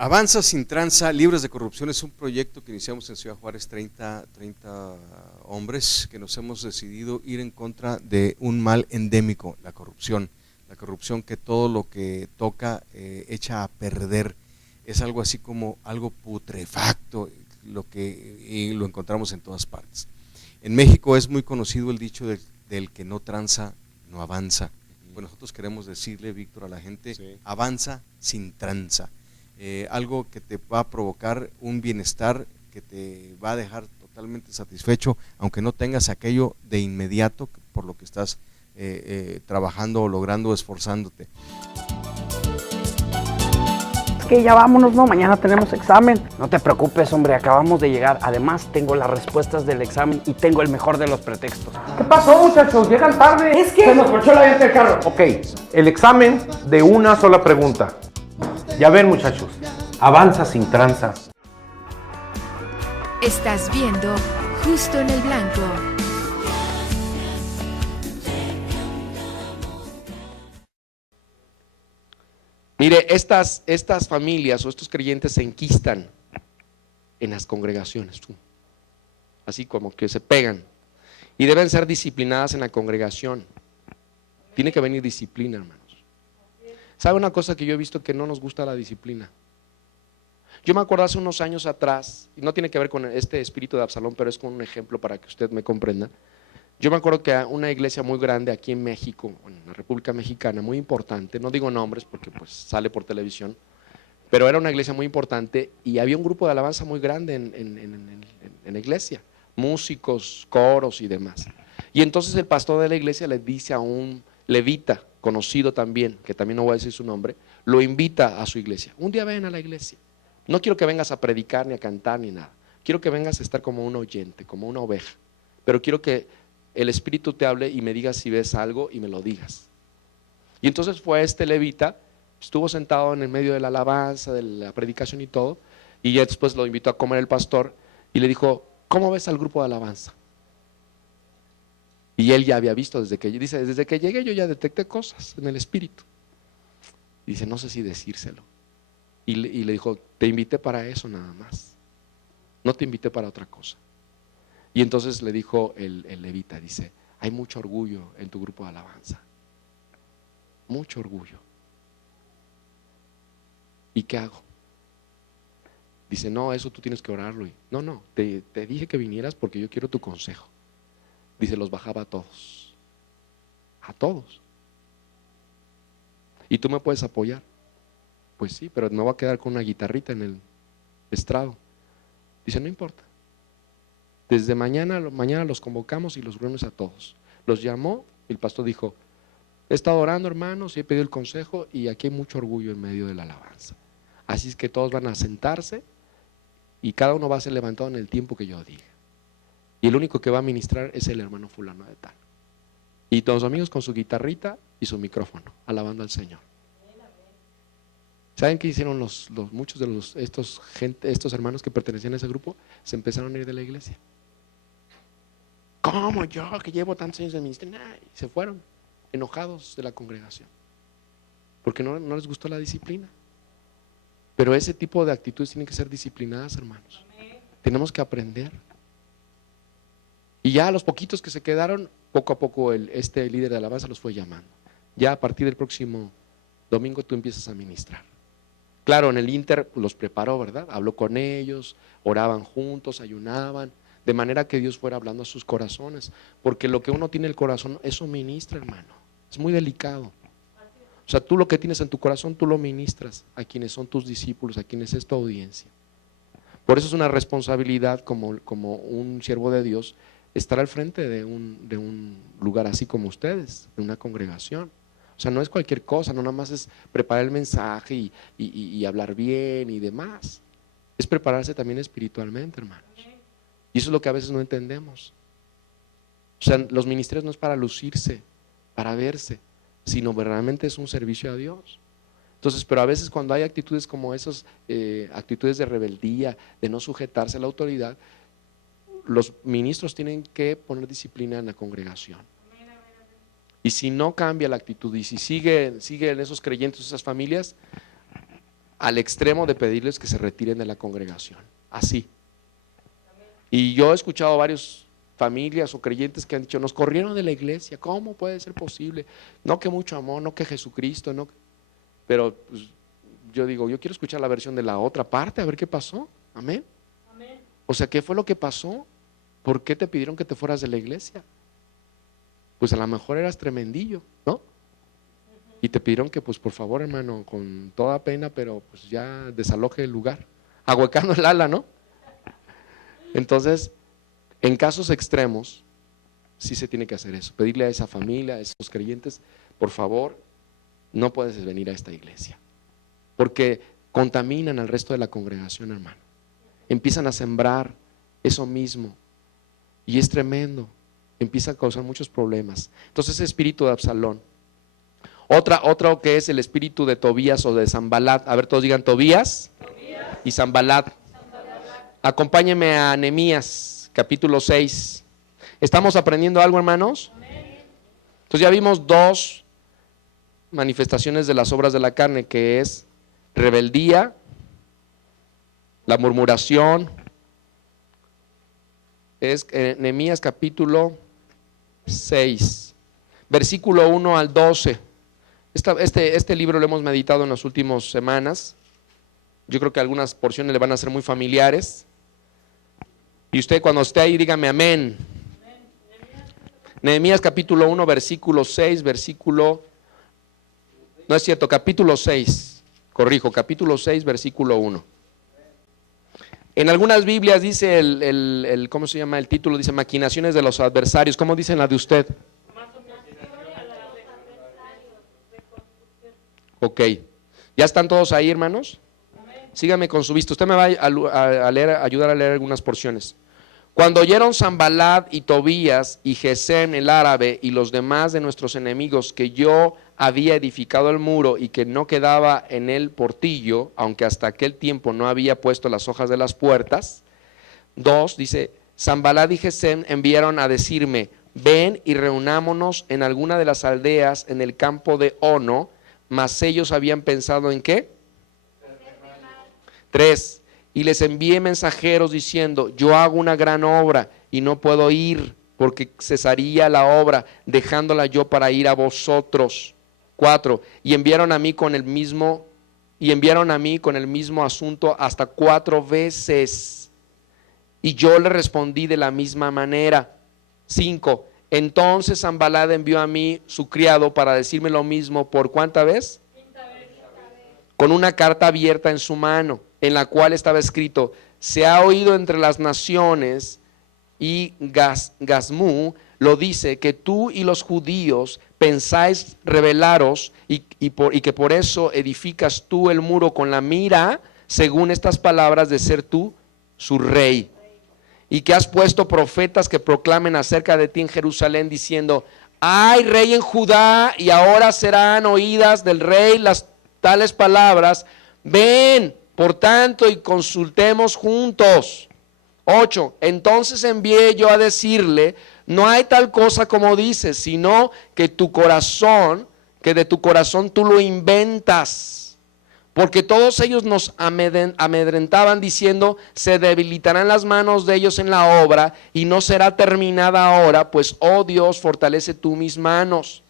Avanza sin tranza, libres de corrupción es un proyecto que iniciamos en Ciudad Juárez, 30 hombres que nos hemos decidido ir en contra de un mal endémico, la corrupción que todo lo que toca echa a perder, es algo así como algo putrefacto, y lo encontramos en todas partes. En México es muy conocido el dicho del que no tranza, no avanza. Pues nosotros queremos decirle, Víctor, a la gente, sí, avanza sin tranza. Algo que te va a provocar un bienestar, que te va a dejar totalmente satisfecho, aunque no tengas aquello de inmediato por lo que estás trabajando o logrando, esforzándote. Que ya vámonos, no, mañana tenemos examen. No te preocupes, hombre, acabamos de llegar. Además, tengo las respuestas del examen y tengo el mejor de los pretextos. ¿Qué pasó, muchachos? Llegan tarde. Es que se nos ponchó la llanta del carro. Ok, el examen de una sola pregunta. Ya ven, muchachos, avanza sin tranza. Estás viendo Justo en el Blanco. Mire, estas familias o estos creyentes se enquistan en las congregaciones, así como que se pegan, y deben ser disciplinadas en la congregación. Tiene que venir disciplina, hermanos. ¿Sabe una cosa que yo he visto? Que no nos gusta la disciplina. Yo me acuerdo hace unos años atrás, y no tiene que ver con este espíritu de Absalón, pero es con un ejemplo para que usted me comprenda. Yo me acuerdo que una iglesia muy grande aquí en México, en la República Mexicana, muy importante, no digo nombres porque pues sale por televisión, pero era una iglesia muy importante y había un grupo de alabanza muy grande en la iglesia, músicos, coros y demás. Y entonces el pastor de la iglesia le dice a un levita, conocido también, que también no voy a decir su nombre, lo invita a su iglesia. Un día ven a la iglesia, no quiero que vengas a predicar ni a cantar ni nada, quiero que vengas a estar como un oyente, como una oveja, pero quiero que el Espíritu te hable y me digas si ves algo y me lo digas. Y entonces fue este levita, estuvo sentado en el medio de la alabanza, de la predicación y todo, y ya después lo invitó a comer el pastor y le dijo, ¿cómo ves al grupo de alabanza? Y él ya había visto desde que llegué yo ya detecté cosas en el Espíritu. Y dice, no sé si decírselo. Y le dijo, te invité para eso nada más, no te invité para otra cosa. Y entonces le dijo el levita, dice, hay mucho orgullo en tu grupo de alabanza, mucho orgullo. ¿Y qué hago? Dice, no, eso tú tienes que orarlo. No, te dije que vinieras porque yo quiero tu consejo. Dice, los bajaba a todos. A todos. ¿Y tú me puedes apoyar? Pues sí, pero me voy a quedar con una guitarrita en el estrado. Dice, no importa. Desde mañana los convocamos y los reunimos a todos. Los llamó y el pastor dijo, he estado orando, hermanos, y he pedido el consejo y aquí hay mucho orgullo en medio de la alabanza. Así es que todos van a sentarse y cada uno va a ser levantado en el tiempo que yo diga. Y el único que va a ministrar es el hermano fulano de tal. Y todos los amigos con su guitarrita y su micrófono, alabando al Señor. ¿Saben qué hicieron muchos de estos hermanos que pertenecían a ese grupo? Se empezaron a ir de la iglesia. ¿Cómo yo que llevo tantos años de ministerio? Y se fueron enojados de la congregación porque no les gustó la disciplina. Pero ese tipo de actitudes tienen que ser disciplinadas, hermanos. Tenemos que aprender. Y ya a los poquitos que se quedaron, poco a poco este líder de alabanza los fue llamando. Ya a partir del próximo domingo tú empiezas a ministrar. Claro, en el Inter los preparó, ¿verdad? Habló con ellos, oraban juntos, ayunaban, de manera que Dios fuera hablando a sus corazones, porque lo que uno tiene en el corazón, eso ministra, hermano, es muy delicado. O sea, tú lo que tienes en tu corazón, tú lo ministras a quienes son tus discípulos, a quienes es tu audiencia. Por eso es una responsabilidad como un siervo de Dios, estar al frente de un lugar así como ustedes, de una congregación. O sea, no es cualquier cosa, no nada más es preparar el mensaje y hablar bien y demás. Es prepararse también espiritualmente, hermanos. Y eso es lo que a veces no entendemos. O sea, los ministerios no es para lucirse, para verse, sino verdaderamente es un servicio a Dios. Entonces, pero a veces cuando hay actitudes como esas, actitudes de rebeldía, de no sujetarse a la autoridad, los ministros tienen que poner disciplina en la congregación. Y si no cambia la actitud y si siguen esos creyentes, esas familias, al extremo de pedirles que se retiren de la congregación, así. Y yo he escuchado varias familias o creyentes que han dicho, nos corrieron de la iglesia, ¿cómo puede ser posible? No que mucho amor, no que Jesucristo, no. Pero pues, yo digo, yo quiero escuchar la versión de la otra parte, a ver qué pasó, amén. O sea, ¿qué fue lo que pasó? ¿Por qué te pidieron que te fueras de la iglesia? Pues a lo mejor eras tremendillo, ¿no? Y te pidieron que, pues por favor, hermano, con toda pena, pero pues ya desaloje el lugar, ahuecando el ala, ¿no? Entonces, en casos extremos, sí se tiene que hacer eso, pedirle a esa familia, a esos creyentes, por favor, no puedes venir a esta iglesia, porque contaminan al resto de la congregación, hermano. Empiezan a sembrar eso mismo, y es tremendo, empieza a causar muchos problemas. Entonces, ese espíritu de Absalón. Otro que es el espíritu de Tobías o de Sanbalat. A ver, todos digan Tobías y Sanbalat. Acompáñenme a Nehemías, capítulo 6. ¿Estamos aprendiendo algo, hermanos? Entonces ya vimos dos manifestaciones de las obras de la carne, que es rebeldía, la murmuración. Es Nehemías capítulo 6, versículo 1 al 12. Este libro lo hemos meditado en las últimas semanas. Yo creo que algunas porciones le van a ser muy familiares. Y usted, cuando esté ahí, dígame amén. Nehemías capítulo 1, versículo 6, no es cierto, capítulo 6, corrijo, capítulo 6, versículo 1. En algunas Biblias dice ¿cómo se llama el título? Dice maquinaciones de los adversarios. ¿Cómo dice la de usted? Ok, ¿ya están todos ahí, hermanos? Sígame con su vista. Usted me va a leer, ayudar a leer algunas porciones. Cuando oyeron Sanbalat y Tobías y Gesem el árabe y los demás de nuestros enemigos que yo había edificado el muro y que no quedaba en él portillo, aunque hasta aquel tiempo no había puesto las hojas de las puertas. 2, dice, Sanbalat y Gesem enviaron a decirme, ven y reunámonos en alguna de las aldeas en el campo de Ono, mas ellos habían pensado ¿en qué? 3, y les envié mensajeros diciendo, yo hago una gran obra y no puedo ir, porque cesaría la obra, dejándola yo para ir a vosotros. 4, y enviaron a mí con el mismo asunto hasta 4 veces, y yo le respondí de la misma manera. 5, entonces Sanbalat envió a mí su criado para decirme lo mismo, ¿por cuánta vez? Con una carta abierta en su mano, en la cual estaba escrito, se ha oído entre las naciones, y Gasmú lo dice, que tú y los judíos pensáis rebelaros y que por eso edificas tú el muro con la mira, según estas palabras, de ser tú su rey. Y que has puesto profetas que proclamen acerca de ti en Jerusalén, diciendo, hay rey en Judá, y ahora serán oídas del rey las tales palabras. Ven, por tanto, y consultemos juntos. 8, entonces envié yo a decirle, no hay tal cosa como dices, sino que de tu corazón tú lo inventas. Porque todos ellos nos amedrentaban diciendo, se debilitarán las manos de ellos en la obra y no será terminada ahora, pues, oh Dios, fortalece tú mis manos.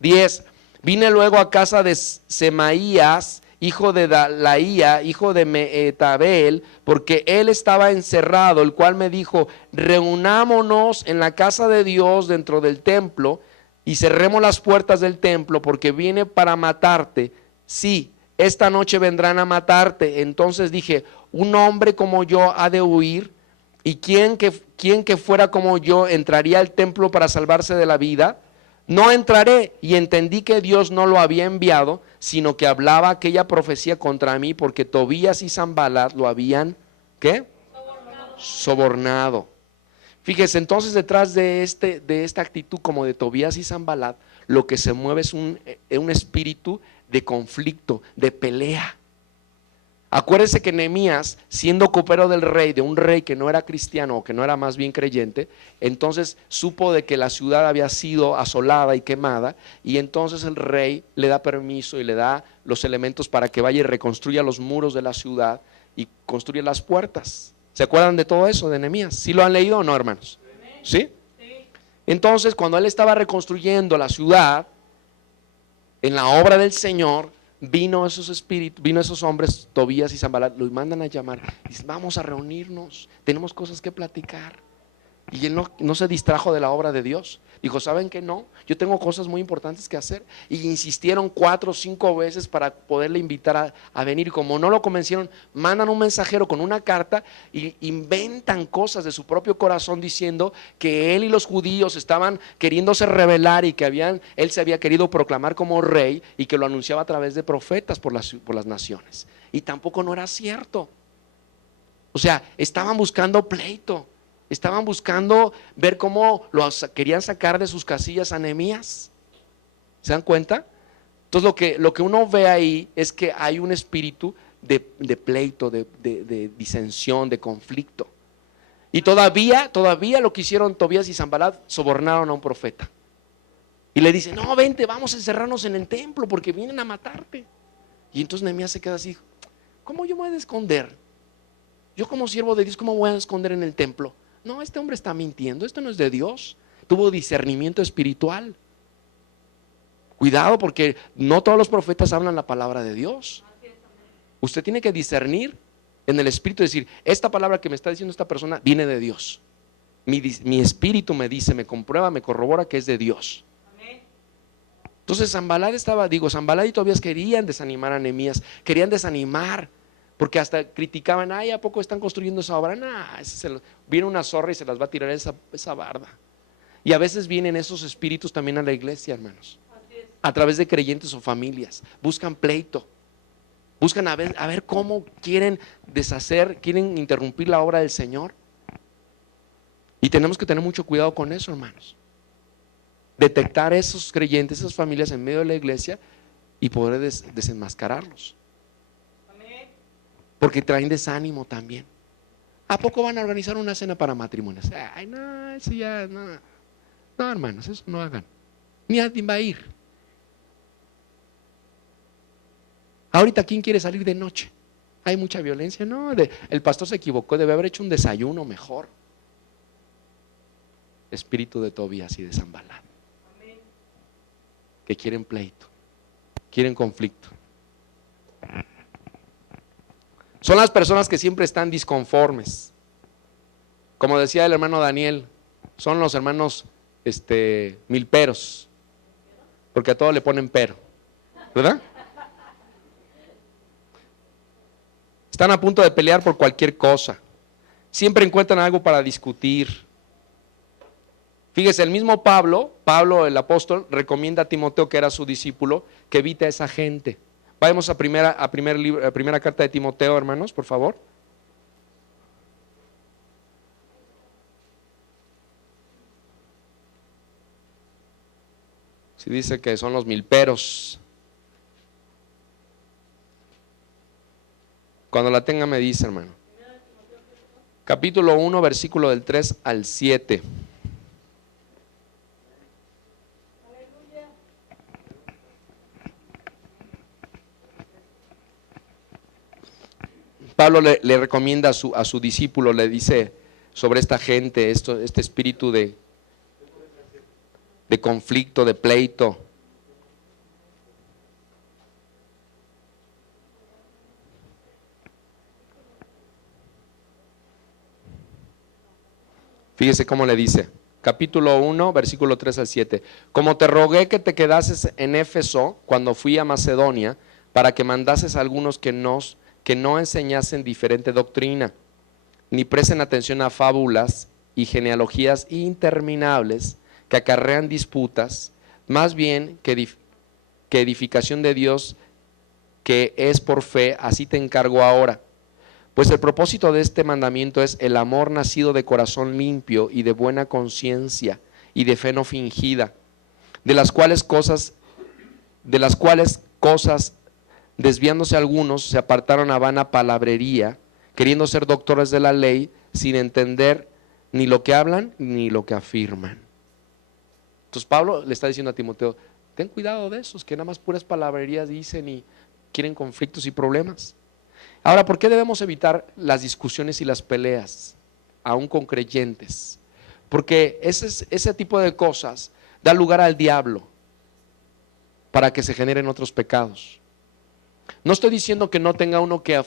10, vine luego a casa de Semaías, hijo de Dalaía, hijo de Mehetabel, porque él estaba encerrado, el cual me dijo, reunámonos en la casa de Dios dentro del templo y cerremos las puertas del templo, porque viene para matarte. Sí, esta noche vendrán a matarte. Entonces dije, un hombre como yo ha de huir, y quién que fuera como yo entraría al templo para salvarse de la vida. No entraré. Y entendí que Dios no lo había enviado, sino que hablaba aquella profecía contra mí, porque Tobías y Sanbalat lo habían, ¿qué? Sobornado. Fíjese, entonces detrás de esta actitud como de Tobías y Sanbalat, lo que se mueve es un espíritu de conflicto, de pelea. Acuérdese que Nehemías, siendo copero del rey, de un rey que no era cristiano o que no era más bien creyente, entonces supo de que la ciudad había sido asolada y quemada, y entonces el rey le da permiso y le da los elementos para que vaya y reconstruya los muros de la ciudad y construya las puertas. ¿Se acuerdan de todo eso de Nehemías? ¿Sí lo han leído o no, hermanos? ¿Sí? Entonces, cuando él estaba reconstruyendo la ciudad, en la obra del Señor, vino esos espíritus, vino esos hombres, Tobías y Sanbalat, los mandan a llamar, dicen, vamos a reunirnos, tenemos cosas que platicar. Y él no se distrajo de la obra de Dios. Dijo, ¿saben qué? No, yo tengo cosas muy importantes que hacer. Y insistieron 4 o 5 veces para poderle invitar a venir. Y como no lo convencieron, mandan un mensajero con una carta y inventan cosas de su propio corazón diciendo que él y los judíos estaban queriéndose rebelar y que él se había querido proclamar como rey y que lo anunciaba a través de profetas por las naciones. Y tampoco no era cierto. O sea, estaban buscando pleito. Estaban buscando ver cómo querían sacar de sus casillas a Nehemías. ¿Se dan cuenta? Entonces lo que uno ve ahí es que hay un espíritu de pleito, de disensión, de conflicto. Y todavía lo que hicieron Tobías y Sanbalat, sobornaron a un profeta. Y le dicen, no, vente, vamos a encerrarnos en el templo porque vienen a matarte. Y entonces Nehemías se queda así, ¿cómo yo me voy a esconder? Yo como siervo de Dios, ¿cómo me voy a esconder en el templo? No, este hombre está mintiendo, esto no es de Dios. Tuvo discernimiento espiritual. Cuidado, porque no todos los profetas hablan la palabra de Dios. Usted tiene que discernir en el espíritu, decir, esta palabra que me está diciendo esta persona viene de Dios. Mi espíritu me dice, me comprueba, me corrobora que es de Dios. Entonces Sanbalat y Tobías querían desanimar a Nehemías, querían desanimar. Porque hasta criticaban, ay, ¿a poco están construyendo esa obra? Nah, viene una zorra y se las va a tirar esa barda. Y a veces vienen esos espíritus también a la iglesia, hermanos. A través de creyentes o familias. Buscan pleito. Buscan a ver cómo quieren quieren interrumpir la obra del Señor. Y tenemos que tener mucho cuidado con eso, hermanos. Detectar esos creyentes, esas familias en medio de la iglesia y poder desenmascararlos. Porque traen desánimo también. ¿A poco van a organizar una cena para matrimonios? Ay, no, eso ya, no. No, hermanos, eso no hagan. Ni alguien va a ir. Ahorita, ¿quién quiere salir de noche? Hay mucha violencia. No, el pastor se equivocó, debe haber hecho un desayuno mejor. Espíritu de Tobías y de Sanbalat. Que quieren pleito, quieren conflicto. Son las personas que siempre están disconformes. Como decía el hermano Daniel, son los hermanos milperos, porque a todo le ponen pero, ¿verdad? Están a punto de pelear por cualquier cosa. Siempre encuentran algo para discutir. Fíjese, el mismo Pablo el apóstol, recomienda a Timoteo, que era su discípulo, que evite a esa gente. Vayamos a primera carta de Timoteo, hermanos, por favor. Si dice que son los milperos. Cuando la tenga me dice, hermano. Capítulo 1, versículo del 3 al 7. Pablo le recomienda a su discípulo, le dice sobre esta gente, este espíritu de conflicto, de pleito. Fíjese cómo le dice, capítulo 1, versículo 3 al 7. Como te rogué que te quedases en Éfeso cuando fui a Macedonia, para que mandases a algunos que no enseñasen diferente doctrina, ni presten atención a fábulas y genealogías interminables que acarrean disputas, más bien que edificación de Dios, que es por fe, así te encargo ahora. Pues el propósito de este mandamiento es el amor nacido de corazón limpio y de buena conciencia y de fe no fingida, de las cuales cosas desviándose algunos, se apartaron a vana palabrería, queriendo ser doctores de la ley, sin entender ni lo que hablan ni lo que afirman. Entonces Pablo le está diciendo a Timoteo, ten cuidado de esos que nada más puras palabrerías dicen y quieren conflictos y problemas. Ahora, ¿por qué debemos evitar las discusiones y las peleas, aún con creyentes? Porque ese tipo de cosas da lugar al diablo para que se generen otros pecados. No estoy diciendo que no tenga uno que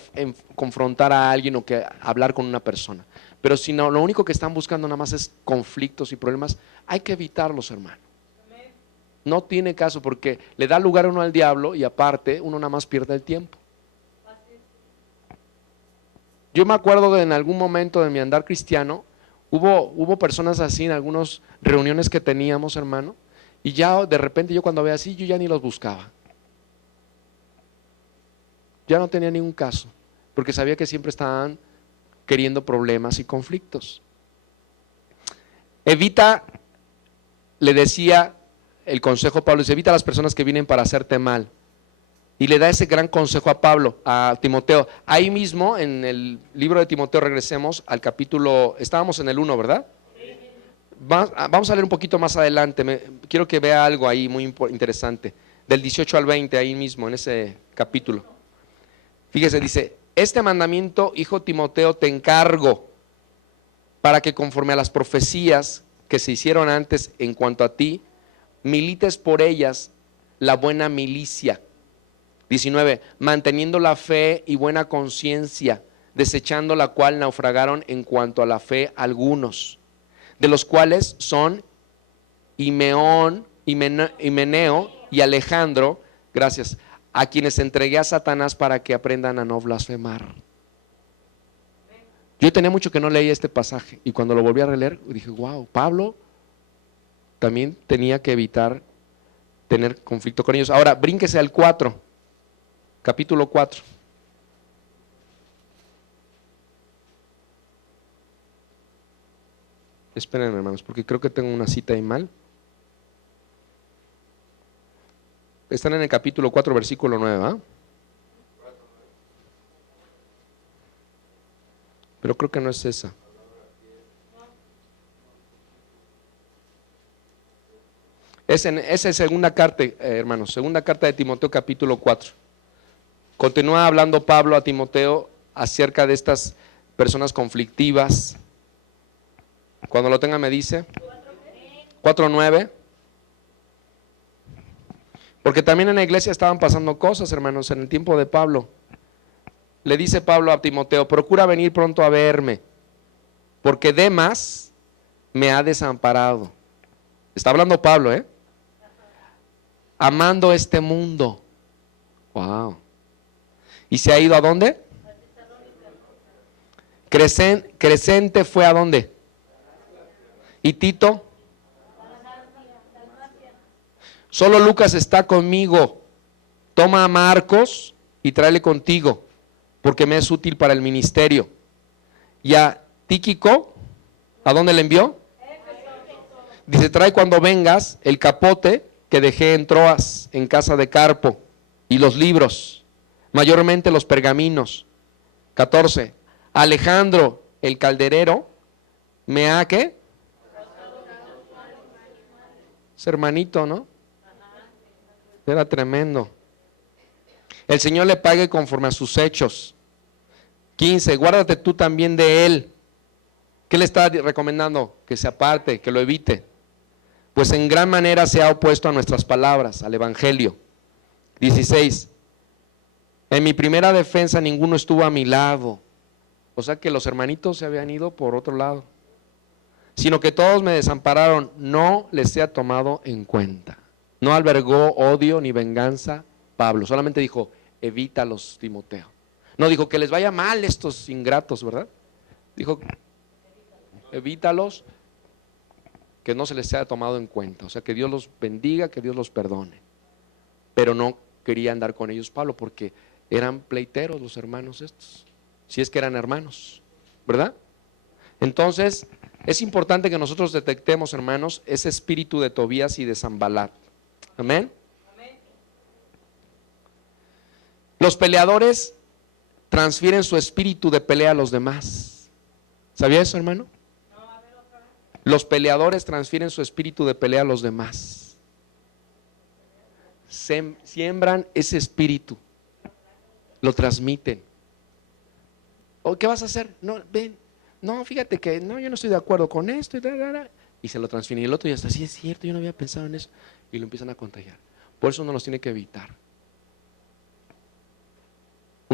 confrontar a alguien o que hablar con una persona, pero si no, lo único que están buscando nada más es conflictos y problemas, hay que evitarlos, hermano. No tiene caso porque le da lugar a uno al diablo y aparte uno nada más pierde el tiempo. Yo me acuerdo de en algún momento de mi andar cristiano, hubo personas así en algunas reuniones que teníamos, hermano, y ya de repente yo cuando veía así, yo ya ni los buscaba. Ya no tenía ningún caso, porque sabía que siempre estaban queriendo problemas y conflictos. Evita, le decía el consejo Pablo, dice, evita a las personas que vienen para hacerte mal. Y le da ese gran consejo a Pablo, a Timoteo. Ahí mismo, en el libro de Timoteo, regresemos al capítulo, estábamos en el 1, ¿verdad? Vamos a leer un poquito más adelante, quiero que vea algo ahí muy interesante, del 18 al 20, ahí mismo, en ese capítulo. Fíjese, dice, este mandamiento, hijo Timoteo, te encargo, para que conforme a las profecías que se hicieron antes en cuanto a ti, milites por ellas la buena milicia. 19, manteniendo la fe y buena conciencia, desechando la cual naufragaron en cuanto a la fe algunos, de los cuales son Himeneo y Alejandro, gracias, a quienes entregué a Satanás para que aprendan a no blasfemar. Yo tenía mucho que no leía este pasaje y cuando lo volví a releer dije, wow, Pablo también tenía que evitar tener conflicto con ellos. Ahora, brínquese al 4, capítulo 4. Esperen, hermanos, porque creo que tengo una cita ahí mal. Están en el capítulo 4, versículo 9, ¿ah? Pero creo que no es esa. Esa es segunda carta, hermanos, segunda carta de Timoteo, capítulo 4. Continúa hablando Pablo a Timoteo acerca de estas personas conflictivas. Cuando lo tenga me dice 4:9. Porque también en la iglesia estaban pasando cosas, hermanos, en el tiempo de Pablo. Le dice Pablo a Timoteo, procura venir pronto a verme, porque Demas me ha desamparado. Está hablando Pablo, amando este mundo. Wow. ¿Y se ha ido a dónde? Crescente fue a dónde. ¿Y Tito? Solo Lucas está conmigo. Toma a Marcos y tráele contigo, porque me es útil para el ministerio. Y a Tíquico, ¿a dónde le envió? Dice, trae cuando vengas el capote que dejé en Troas, en casa de Carpo, y los libros, mayormente los pergaminos. 14. Alejandro, el calderero, me ha, ¿qué? Es hermanito, ¿no? Era tremendo. El Señor le pague conforme a sus hechos. 15. Guárdate tú también de él. ¿Qué le está recomendando? Que se aparte, que lo evite. Pues en gran manera se ha opuesto a nuestras palabras, al evangelio. 16. En mi primera defensa ninguno estuvo a mi lado. O sea que los hermanitos se habían ido por otro lado. Sino que todos me desampararon, no les sea tomado en cuenta. No albergó odio ni venganza Pablo, solamente dijo, evítalos, Timoteo. No dijo que les vaya mal estos ingratos, ¿verdad? Dijo, evítalos, que no se les sea tomado en cuenta. O sea, que Dios los bendiga, que Dios los perdone. Pero no quería andar con ellos Pablo, porque eran pleiteros los hermanos estos, si es que eran hermanos, ¿verdad? Entonces, es importante que nosotros detectemos, hermanos, ese espíritu de Tobías y de Sanbalat. Amén. Los peleadores transfieren su espíritu de pelea a los demás. ¿Sabía eso, hermano? Los peleadores transfieren su espíritu de pelea a los demás. Siembran ese espíritu, lo transmiten. ¿O qué vas a hacer? No, ven, no, fíjate que no, yo no estoy de acuerdo con esto y se lo transfieren. Y el otro ya está, sí es cierto, yo no había pensado en eso. Y lo empiezan a contagiar. Por eso uno los tiene que evitar.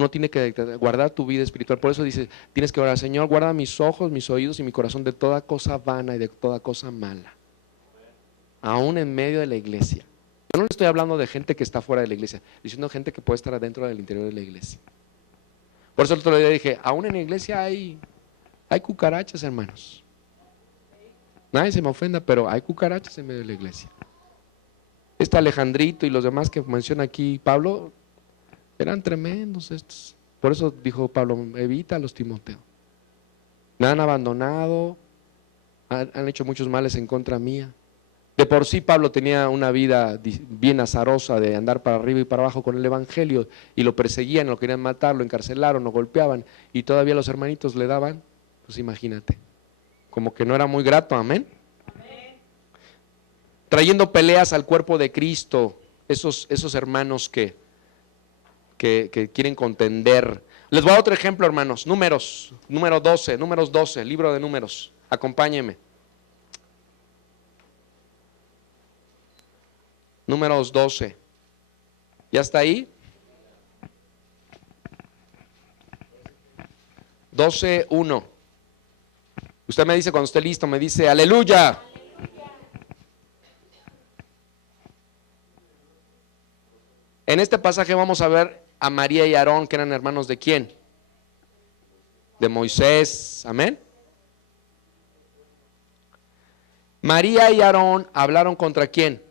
Uno tiene que guardar tu vida espiritual. Por eso dice, tienes que orar, Señor, guarda mis ojos, mis oídos y mi corazón de toda cosa vana y de toda cosa mala. Aún en medio de la iglesia. Yo no le estoy hablando de gente que está fuera de la iglesia, diciendo gente que puede estar adentro del interior de la iglesia. Por eso el otro día dije, aún en la iglesia hay cucarachas, hermanos. Nadie se me ofenda, pero hay cucarachas en medio de la iglesia. Este Alejandrito y los demás que menciona aquí Pablo, eran tremendos estos. Por eso dijo Pablo, evítalos, Timoteo. Me han abandonado, han hecho muchos males en contra mía. De por sí Pablo tenía una vida bien azarosa de andar para arriba y para abajo con el evangelio, y lo perseguían, lo querían matar, lo encarcelaron, lo golpeaban, y todavía los hermanitos le daban, pues imagínate, como que no era muy grato, amén. Trayendo peleas al cuerpo de Cristo, esos hermanos que quieren contender. Les voy a dar otro ejemplo, hermanos. Números 12, libro de Números. Acompáñenme. Números 12. ¿Ya está ahí? 12:1. Usted me dice cuando esté listo, me dice aleluya. En este pasaje vamos a ver a María y Aarón, que eran hermanos de ¿quién? De Moisés, amén. María y Aarón hablaron contra ¿quién?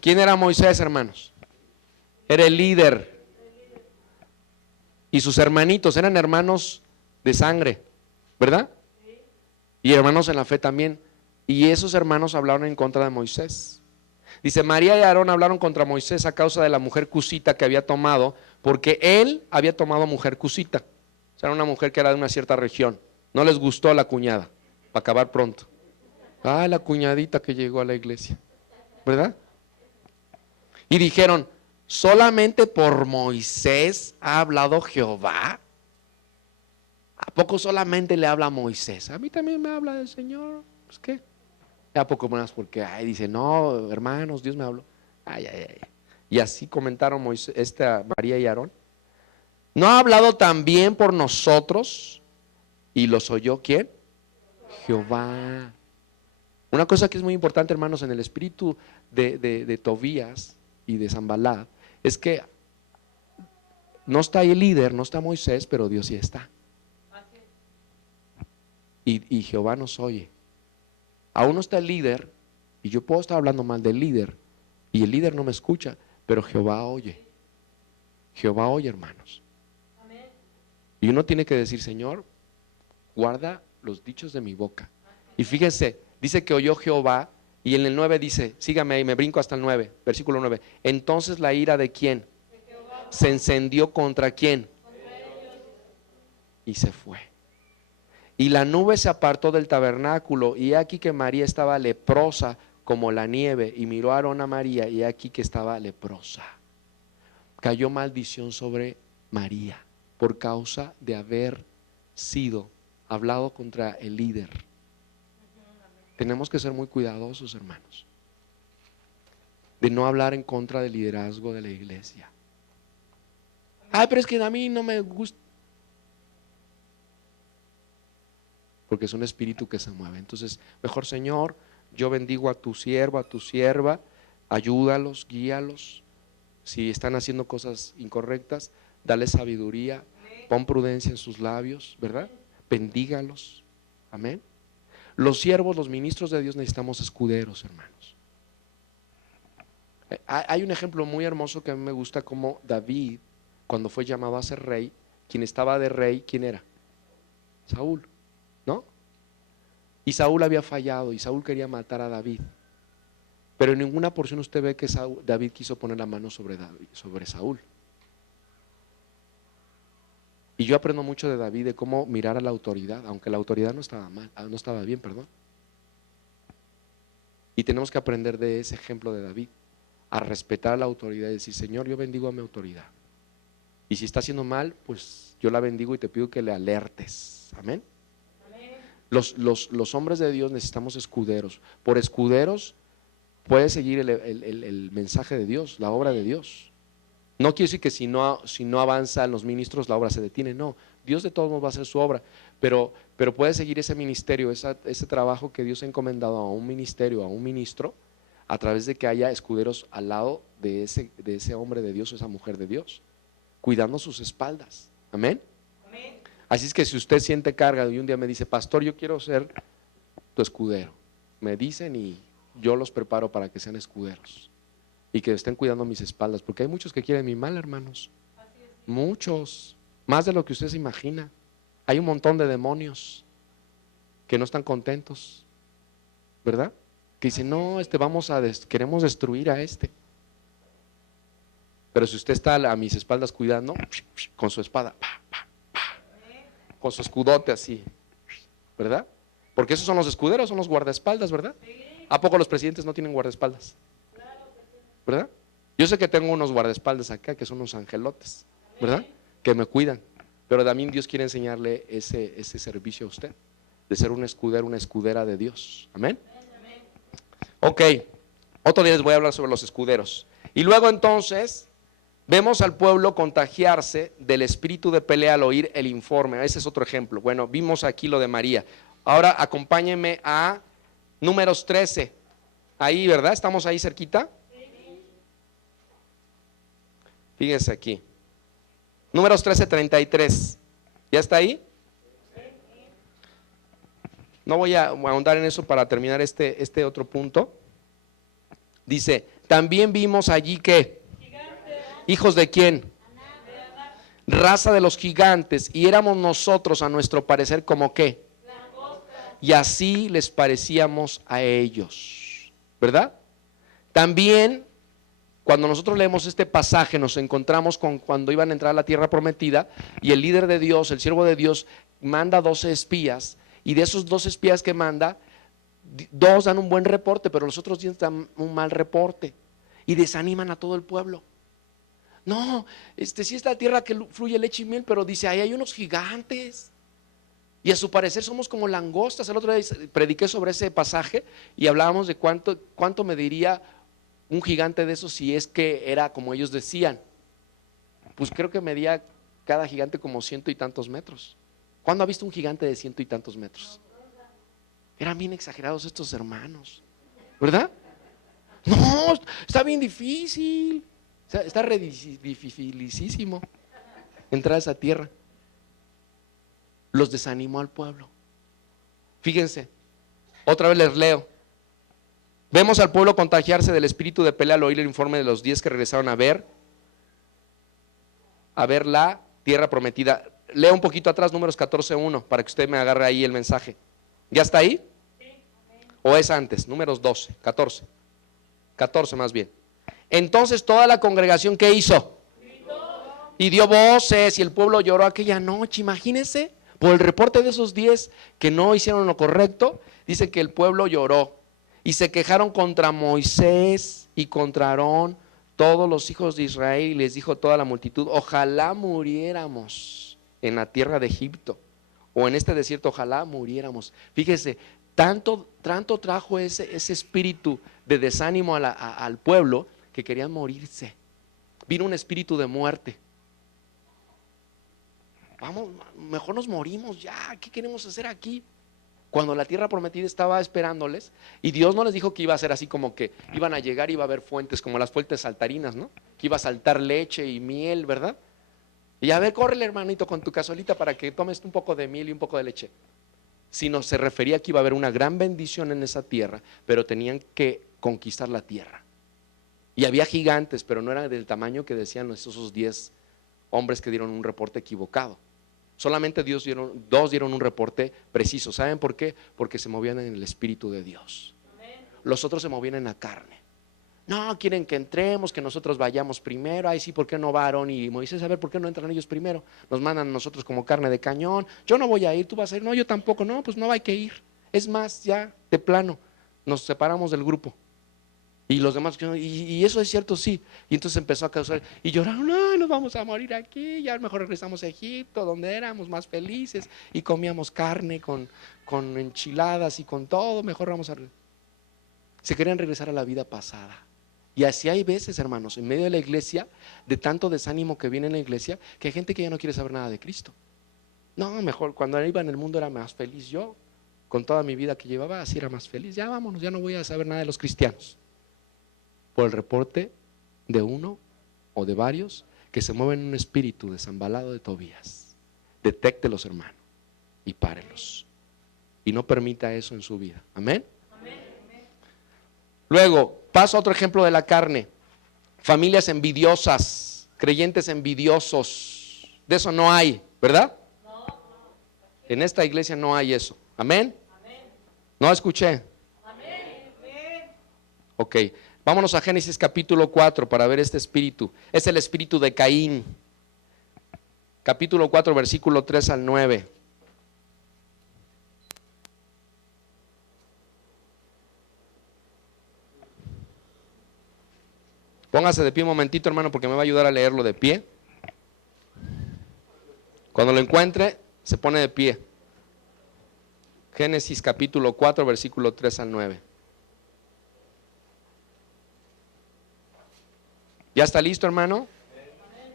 ¿Quién era Moisés, hermanos? Era el líder. Y sus hermanitos eran hermanos de sangre, ¿verdad? Y hermanos en la fe también. Y esos hermanos hablaron en contra de Moisés. Dice, María y Aarón hablaron contra Moisés a causa de la mujer cusita que había tomado, porque él había tomado mujer cusita. O sea, era una mujer que era de una cierta región. No les gustó la cuñada, para acabar pronto. Ah, la cuñadita que llegó a la iglesia, ¿verdad? Y dijeron, ¿solamente por Moisés ha hablado Jehová? ¿A poco solamente le habla a Moisés? A mí también me habla del Señor. Pues qué. ¿A poco más? Porque dice, no, hermanos, Dios me habló. Y así comentaron María y Aarón. ¿No ha hablado también por nosotros? ¿Y los oyó quién? Jehová. Una cosa que es muy importante, hermanos, en el espíritu de Tobías y de Sanballat, es que no está ahí el líder, no está Moisés, pero Dios sí está. Y Jehová nos oye. Aún no está el líder, y yo puedo estar hablando mal del líder, y el líder no me escucha, pero Jehová oye. Jehová oye, hermanos. Y uno tiene que decir, Señor, guarda los dichos de mi boca. Y fíjense, dice que oyó Jehová, y en el 9 dice, sígame ahí, me brinco hasta el 9, versículo 9. Entonces la ira de ¿quién? Se encendió contra ¿quién? Y se fue. Y la nube se apartó del tabernáculo, y aquí que María estaba leprosa como la nieve, y miró a Aarón a María, y aquí que estaba leprosa. Cayó maldición sobre María por causa de haber sido hablado contra el líder. Tenemos que ser muy cuidadosos, hermanos, de no hablar en contra del liderazgo de la iglesia. Pero es que a mí no me gusta. Porque es un espíritu que se mueve. Entonces, mejor, Señor, yo bendigo a tu siervo, a tu sierva, ayúdalos, guíalos. Si están haciendo cosas incorrectas, dale sabiduría, pon prudencia en sus labios, ¿verdad? Bendígalos, amén. Los siervos, los ministros de Dios necesitamos escuderos, hermanos. Hay un ejemplo muy hermoso que a mí me gusta, como David, cuando fue llamado a ser rey, quien estaba de rey, ¿quién era? Saúl, ¿no? Y Saúl había fallado, y Saúl quería matar a David. Pero en ninguna porción usted ve que David quiso poner la mano sobre Saúl. Y yo aprendo mucho de David, de cómo mirar a la autoridad, aunque la autoridad no estaba mal, no estaba bien, perdón. Y tenemos que aprender de ese ejemplo de David, a respetar a la autoridad y decir, Señor, yo bendigo a mi autoridad. Y si está haciendo mal, pues yo la bendigo y te pido que le alertes. Amén. Los hombres de Dios necesitamos escuderos. Por escuderos puede seguir el mensaje de Dios, la obra de Dios. No quiere decir que si no avanzan los ministros, la obra se detiene. No, Dios de todos modos va a hacer su obra, pero puede seguir ese ministerio, ese trabajo que Dios ha encomendado a un ministerio, a un ministro, a través de que haya escuderos al lado de ese hombre de Dios o esa mujer de Dios, cuidando sus espaldas. Amén. Así es que si usted siente carga y un día me dice, pastor, yo quiero ser tu escudero, me dicen y yo los preparo para que sean escuderos y que estén cuidando mis espaldas, porque hay muchos que quieren mi mal, hermanos. Muchos, más de lo que usted se imagina. Hay un montón de demonios que no están contentos, ¿verdad? Que dicen, no, queremos destruir a este. Pero si usted está a mis espaldas cuidando, con su espada, con su escudote así, ¿verdad? Porque esos son los escuderos, son los guardaespaldas, ¿verdad? ¿A poco los presidentes no tienen guardaespaldas? ¿Verdad? Yo sé que tengo unos guardaespaldas acá que son unos angelotes, ¿verdad? Que me cuidan, pero también Dios quiere enseñarle ese servicio a usted, de ser un escudero, una escudera de Dios. Amén. Ok, otro día les voy a hablar sobre los escuderos. Y luego entonces vemos al pueblo contagiarse del espíritu de pelea al oír el informe. Ese es otro ejemplo. Bueno, vimos aquí lo de María. Ahora acompáñenme a Números 13. Ahí, ¿verdad? ¿Estamos ahí cerquita? Fíjense aquí. Números 13:33. ¿Ya está ahí? No voy a ahondar en eso para terminar este otro punto. Dice, también vimos allí que hijos de quién, raza de los gigantes, y éramos nosotros a nuestro parecer como qué, y así les parecíamos a ellos, ¿verdad? También cuando nosotros leemos este pasaje nos encontramos con cuando iban a entrar a la tierra prometida y el líder de Dios, el siervo de Dios, manda 12 espías, y de esos 12 espías que manda, 2 dan un buen reporte, pero los otros 10 dan un mal reporte y desaniman a todo el pueblo. No, sí es la tierra que fluye leche y miel, pero dice, ahí hay unos gigantes y a su parecer somos como langostas. El otro día prediqué sobre ese pasaje y hablábamos de cuánto mediría un gigante de esos si es que era como ellos decían. Pues creo que medía cada gigante como 100 y tantos metros. ¿Cuándo ha visto un gigante de 100 y tantos metros? Eran bien exagerados estos hermanos, ¿verdad? No, está bien difícil. Está dificilísimo entrar a esa tierra. Los desanimó al pueblo. Fíjense, otra vez les leo. Vemos al pueblo contagiarse del espíritu de pelea al oír el informe de los 10 que regresaron a ver la tierra prometida. Leo un poquito atrás, Números 14:1, para que usted me agarre ahí el mensaje. ¿Ya está ahí? ¿O es antes? Números 12, 14 más bien. Entonces toda la congregación, ¿qué hizo? Y dio voces y el pueblo lloró aquella noche. Imagínense, por el reporte de esos 10 que no hicieron lo correcto, dice que el pueblo lloró y se quejaron contra Moisés y contra Aarón, todos los hijos de Israel, y les dijo toda la multitud, ojalá muriéramos en la tierra de Egipto o en este desierto, ojalá muriéramos. Fíjese, tanto trajo ese espíritu de desánimo al pueblo que querían morirse. Vino un espíritu de muerte. Vamos, mejor nos morimos ya, ¿qué queremos hacer aquí? Cuando la tierra prometida estaba esperándoles, y Dios no les dijo que iba a ser así como que iban a llegar y iba a haber fuentes, como las fuentes saltarinas, ¿no? Que iba a saltar leche y miel, ¿verdad? Y a ver, córrele hermanito con tu cazuelita para que tomes un poco de miel y un poco de leche. Sino se refería que iba a haber una gran bendición en esa tierra, pero tenían que conquistar la tierra. Y había gigantes, pero no eran del tamaño que decían esos 10 hombres que dieron un reporte equivocado. Solamente dos dieron un reporte preciso. ¿Saben por qué? Porque se movían en el Espíritu de Dios. Los otros se movían en la carne. No, quieren que entremos, que nosotros vayamos primero. Ay, sí, ¿por qué no va Aarón y Moisés? A ver, ¿por qué no entran ellos primero? Nos mandan a nosotros como carne de cañón. Yo no voy a ir, tú vas a ir. No, yo tampoco. No, pues no hay que ir. Es más, ya de plano nos separamos del grupo. Y los demás, y eso es cierto, sí. Y entonces empezó a causar, y lloraron, no, nos vamos a morir aquí, ya mejor regresamos a Egipto, donde éramos más felices, y comíamos carne con enchiladas y con todo, mejor vamos a... Se querían regresar a la vida pasada. Y así hay veces, hermanos, en medio de la iglesia, de tanto desánimo que viene en la iglesia, que hay gente que ya no quiere saber nada de Cristo. No, mejor, cuando iba en el mundo era más feliz yo, con toda mi vida que llevaba, así era más feliz. Ya vámonos, ya no voy a saber nada de los cristianos. Por el reporte de uno o de varios que se mueven en un espíritu desambalado de Tobías. Detéctelos, hermano, y párelos. Y no permita eso en su vida. Amén. Luego, paso a otro ejemplo de la carne. Familias envidiosas, creyentes envidiosos. De eso no hay, ¿verdad? En esta iglesia no hay eso. Amén. No escuché. Ok, vámonos a Génesis capítulo 4 para ver este espíritu. Es el espíritu de Caín. Capítulo 4, versículo 3 al 9. Póngase de pie un momentito, hermano, porque me va a ayudar a leerlo de pie. Cuando lo encuentre, se pone de pie. Génesis capítulo 4, versículo 3 al 9. ¿Ya está listo, hermano?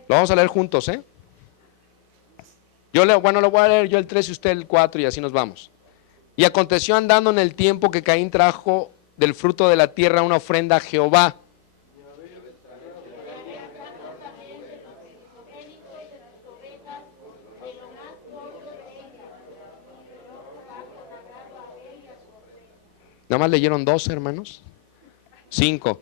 Lo vamos a leer juntos, ¿eh? Lo voy a leer yo el 3 y usted el 4 y así nos vamos. Y aconteció andando en el tiempo que Caín trajo del fruto de la tierra una ofrenda a Jehová. Nada más leyeron 12, hermanos. 5.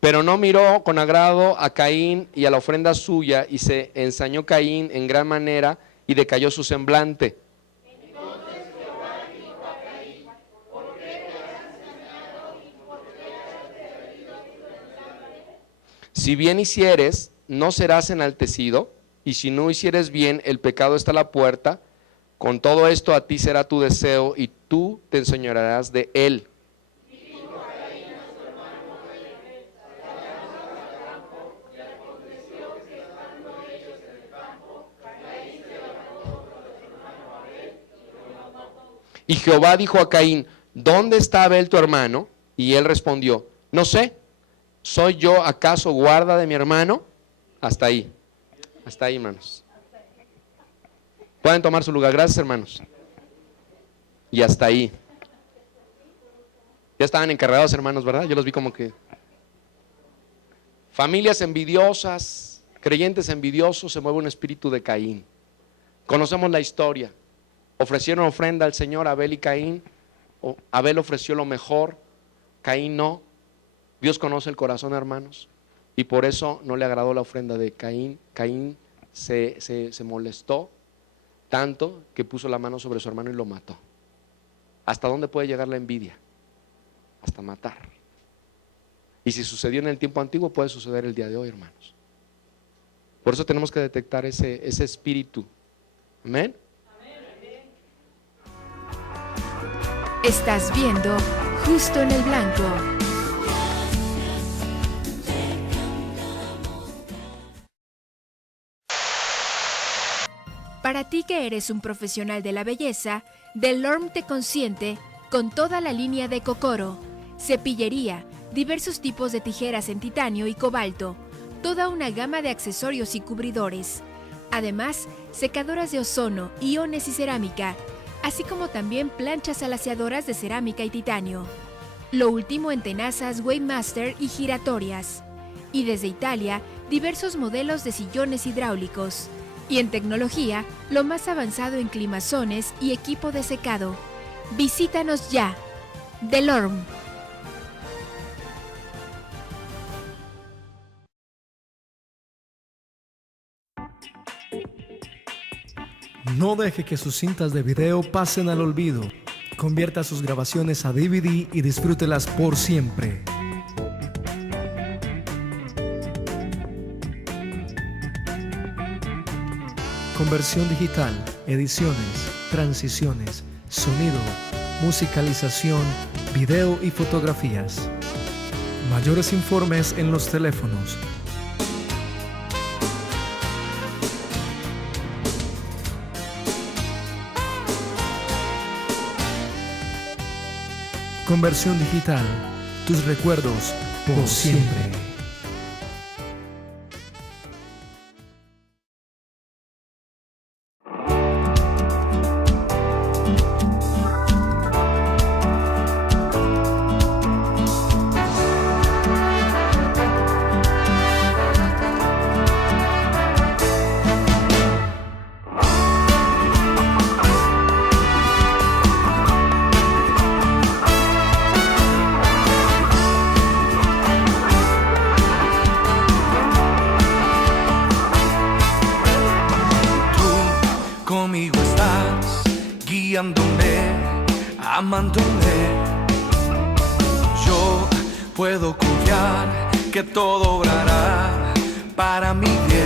Pero no miró con agrado a Caín y a la ofrenda suya, y se ensañó Caín en gran manera y decayó su semblante. Entonces Jehová dijo a Caín: ¿por qué te has ensañado y por qué has perdido tu semblante? Si bien hicieres, no serás enaltecido, y si no hicieres bien, el pecado está a la puerta. Con todo esto a ti será tu deseo, y tú te enseñorearás de él. Y Jehová dijo a Caín: ¿dónde está Abel tu hermano? Y él respondió: no sé, ¿soy yo acaso guarda de mi hermano? Hasta ahí, hermanos. Pueden tomar su lugar, gracias, hermanos. Y hasta ahí. Ya estaban encargados, hermanos, ¿verdad? Yo los vi como que... Familias envidiosas, creyentes envidiosos, se mueve un espíritu de Caín. Conocemos la historia. Ofrecieron ofrenda al Señor, Abel y Caín. Abel ofreció lo mejor, Caín no. Dios conoce el corazón, hermanos, y por eso no le agradó la ofrenda de Caín. Caín se molestó tanto que puso la mano sobre su hermano y lo mató. ¿Hasta dónde puede llegar la envidia? Hasta matar. Y si sucedió en el tiempo antiguo, puede suceder el día de hoy, hermanos. Por eso tenemos que detectar ese espíritu. Amén. Estás viendo Justo en el Blanco. Para ti que eres un profesional de la belleza, Delorme te consiente con toda la línea de Kokoro, cepillería, diversos tipos de tijeras en titanio y cobalto, toda una gama de accesorios y cubridores. Además, secadoras de ozono, iones y cerámica, así como también planchas alaciadoras de cerámica y titanio. Lo último en tenazas Weighmaster y giratorias. Y desde Italia, diversos modelos de sillones hidráulicos. Y en tecnología, lo más avanzado en climazones y equipo de secado. Visítanos ya. Delorme. No deje que sus cintas de video pasen al olvido. Convierta sus grabaciones a DVD y disfrútelas por siempre. Conversión digital, ediciones, transiciones, sonido, musicalización, video y fotografías. Mayores informes en los teléfonos Conversión digital, tus recuerdos por siempre. amándole. Yo puedo confiar que todo obrará para mi bien.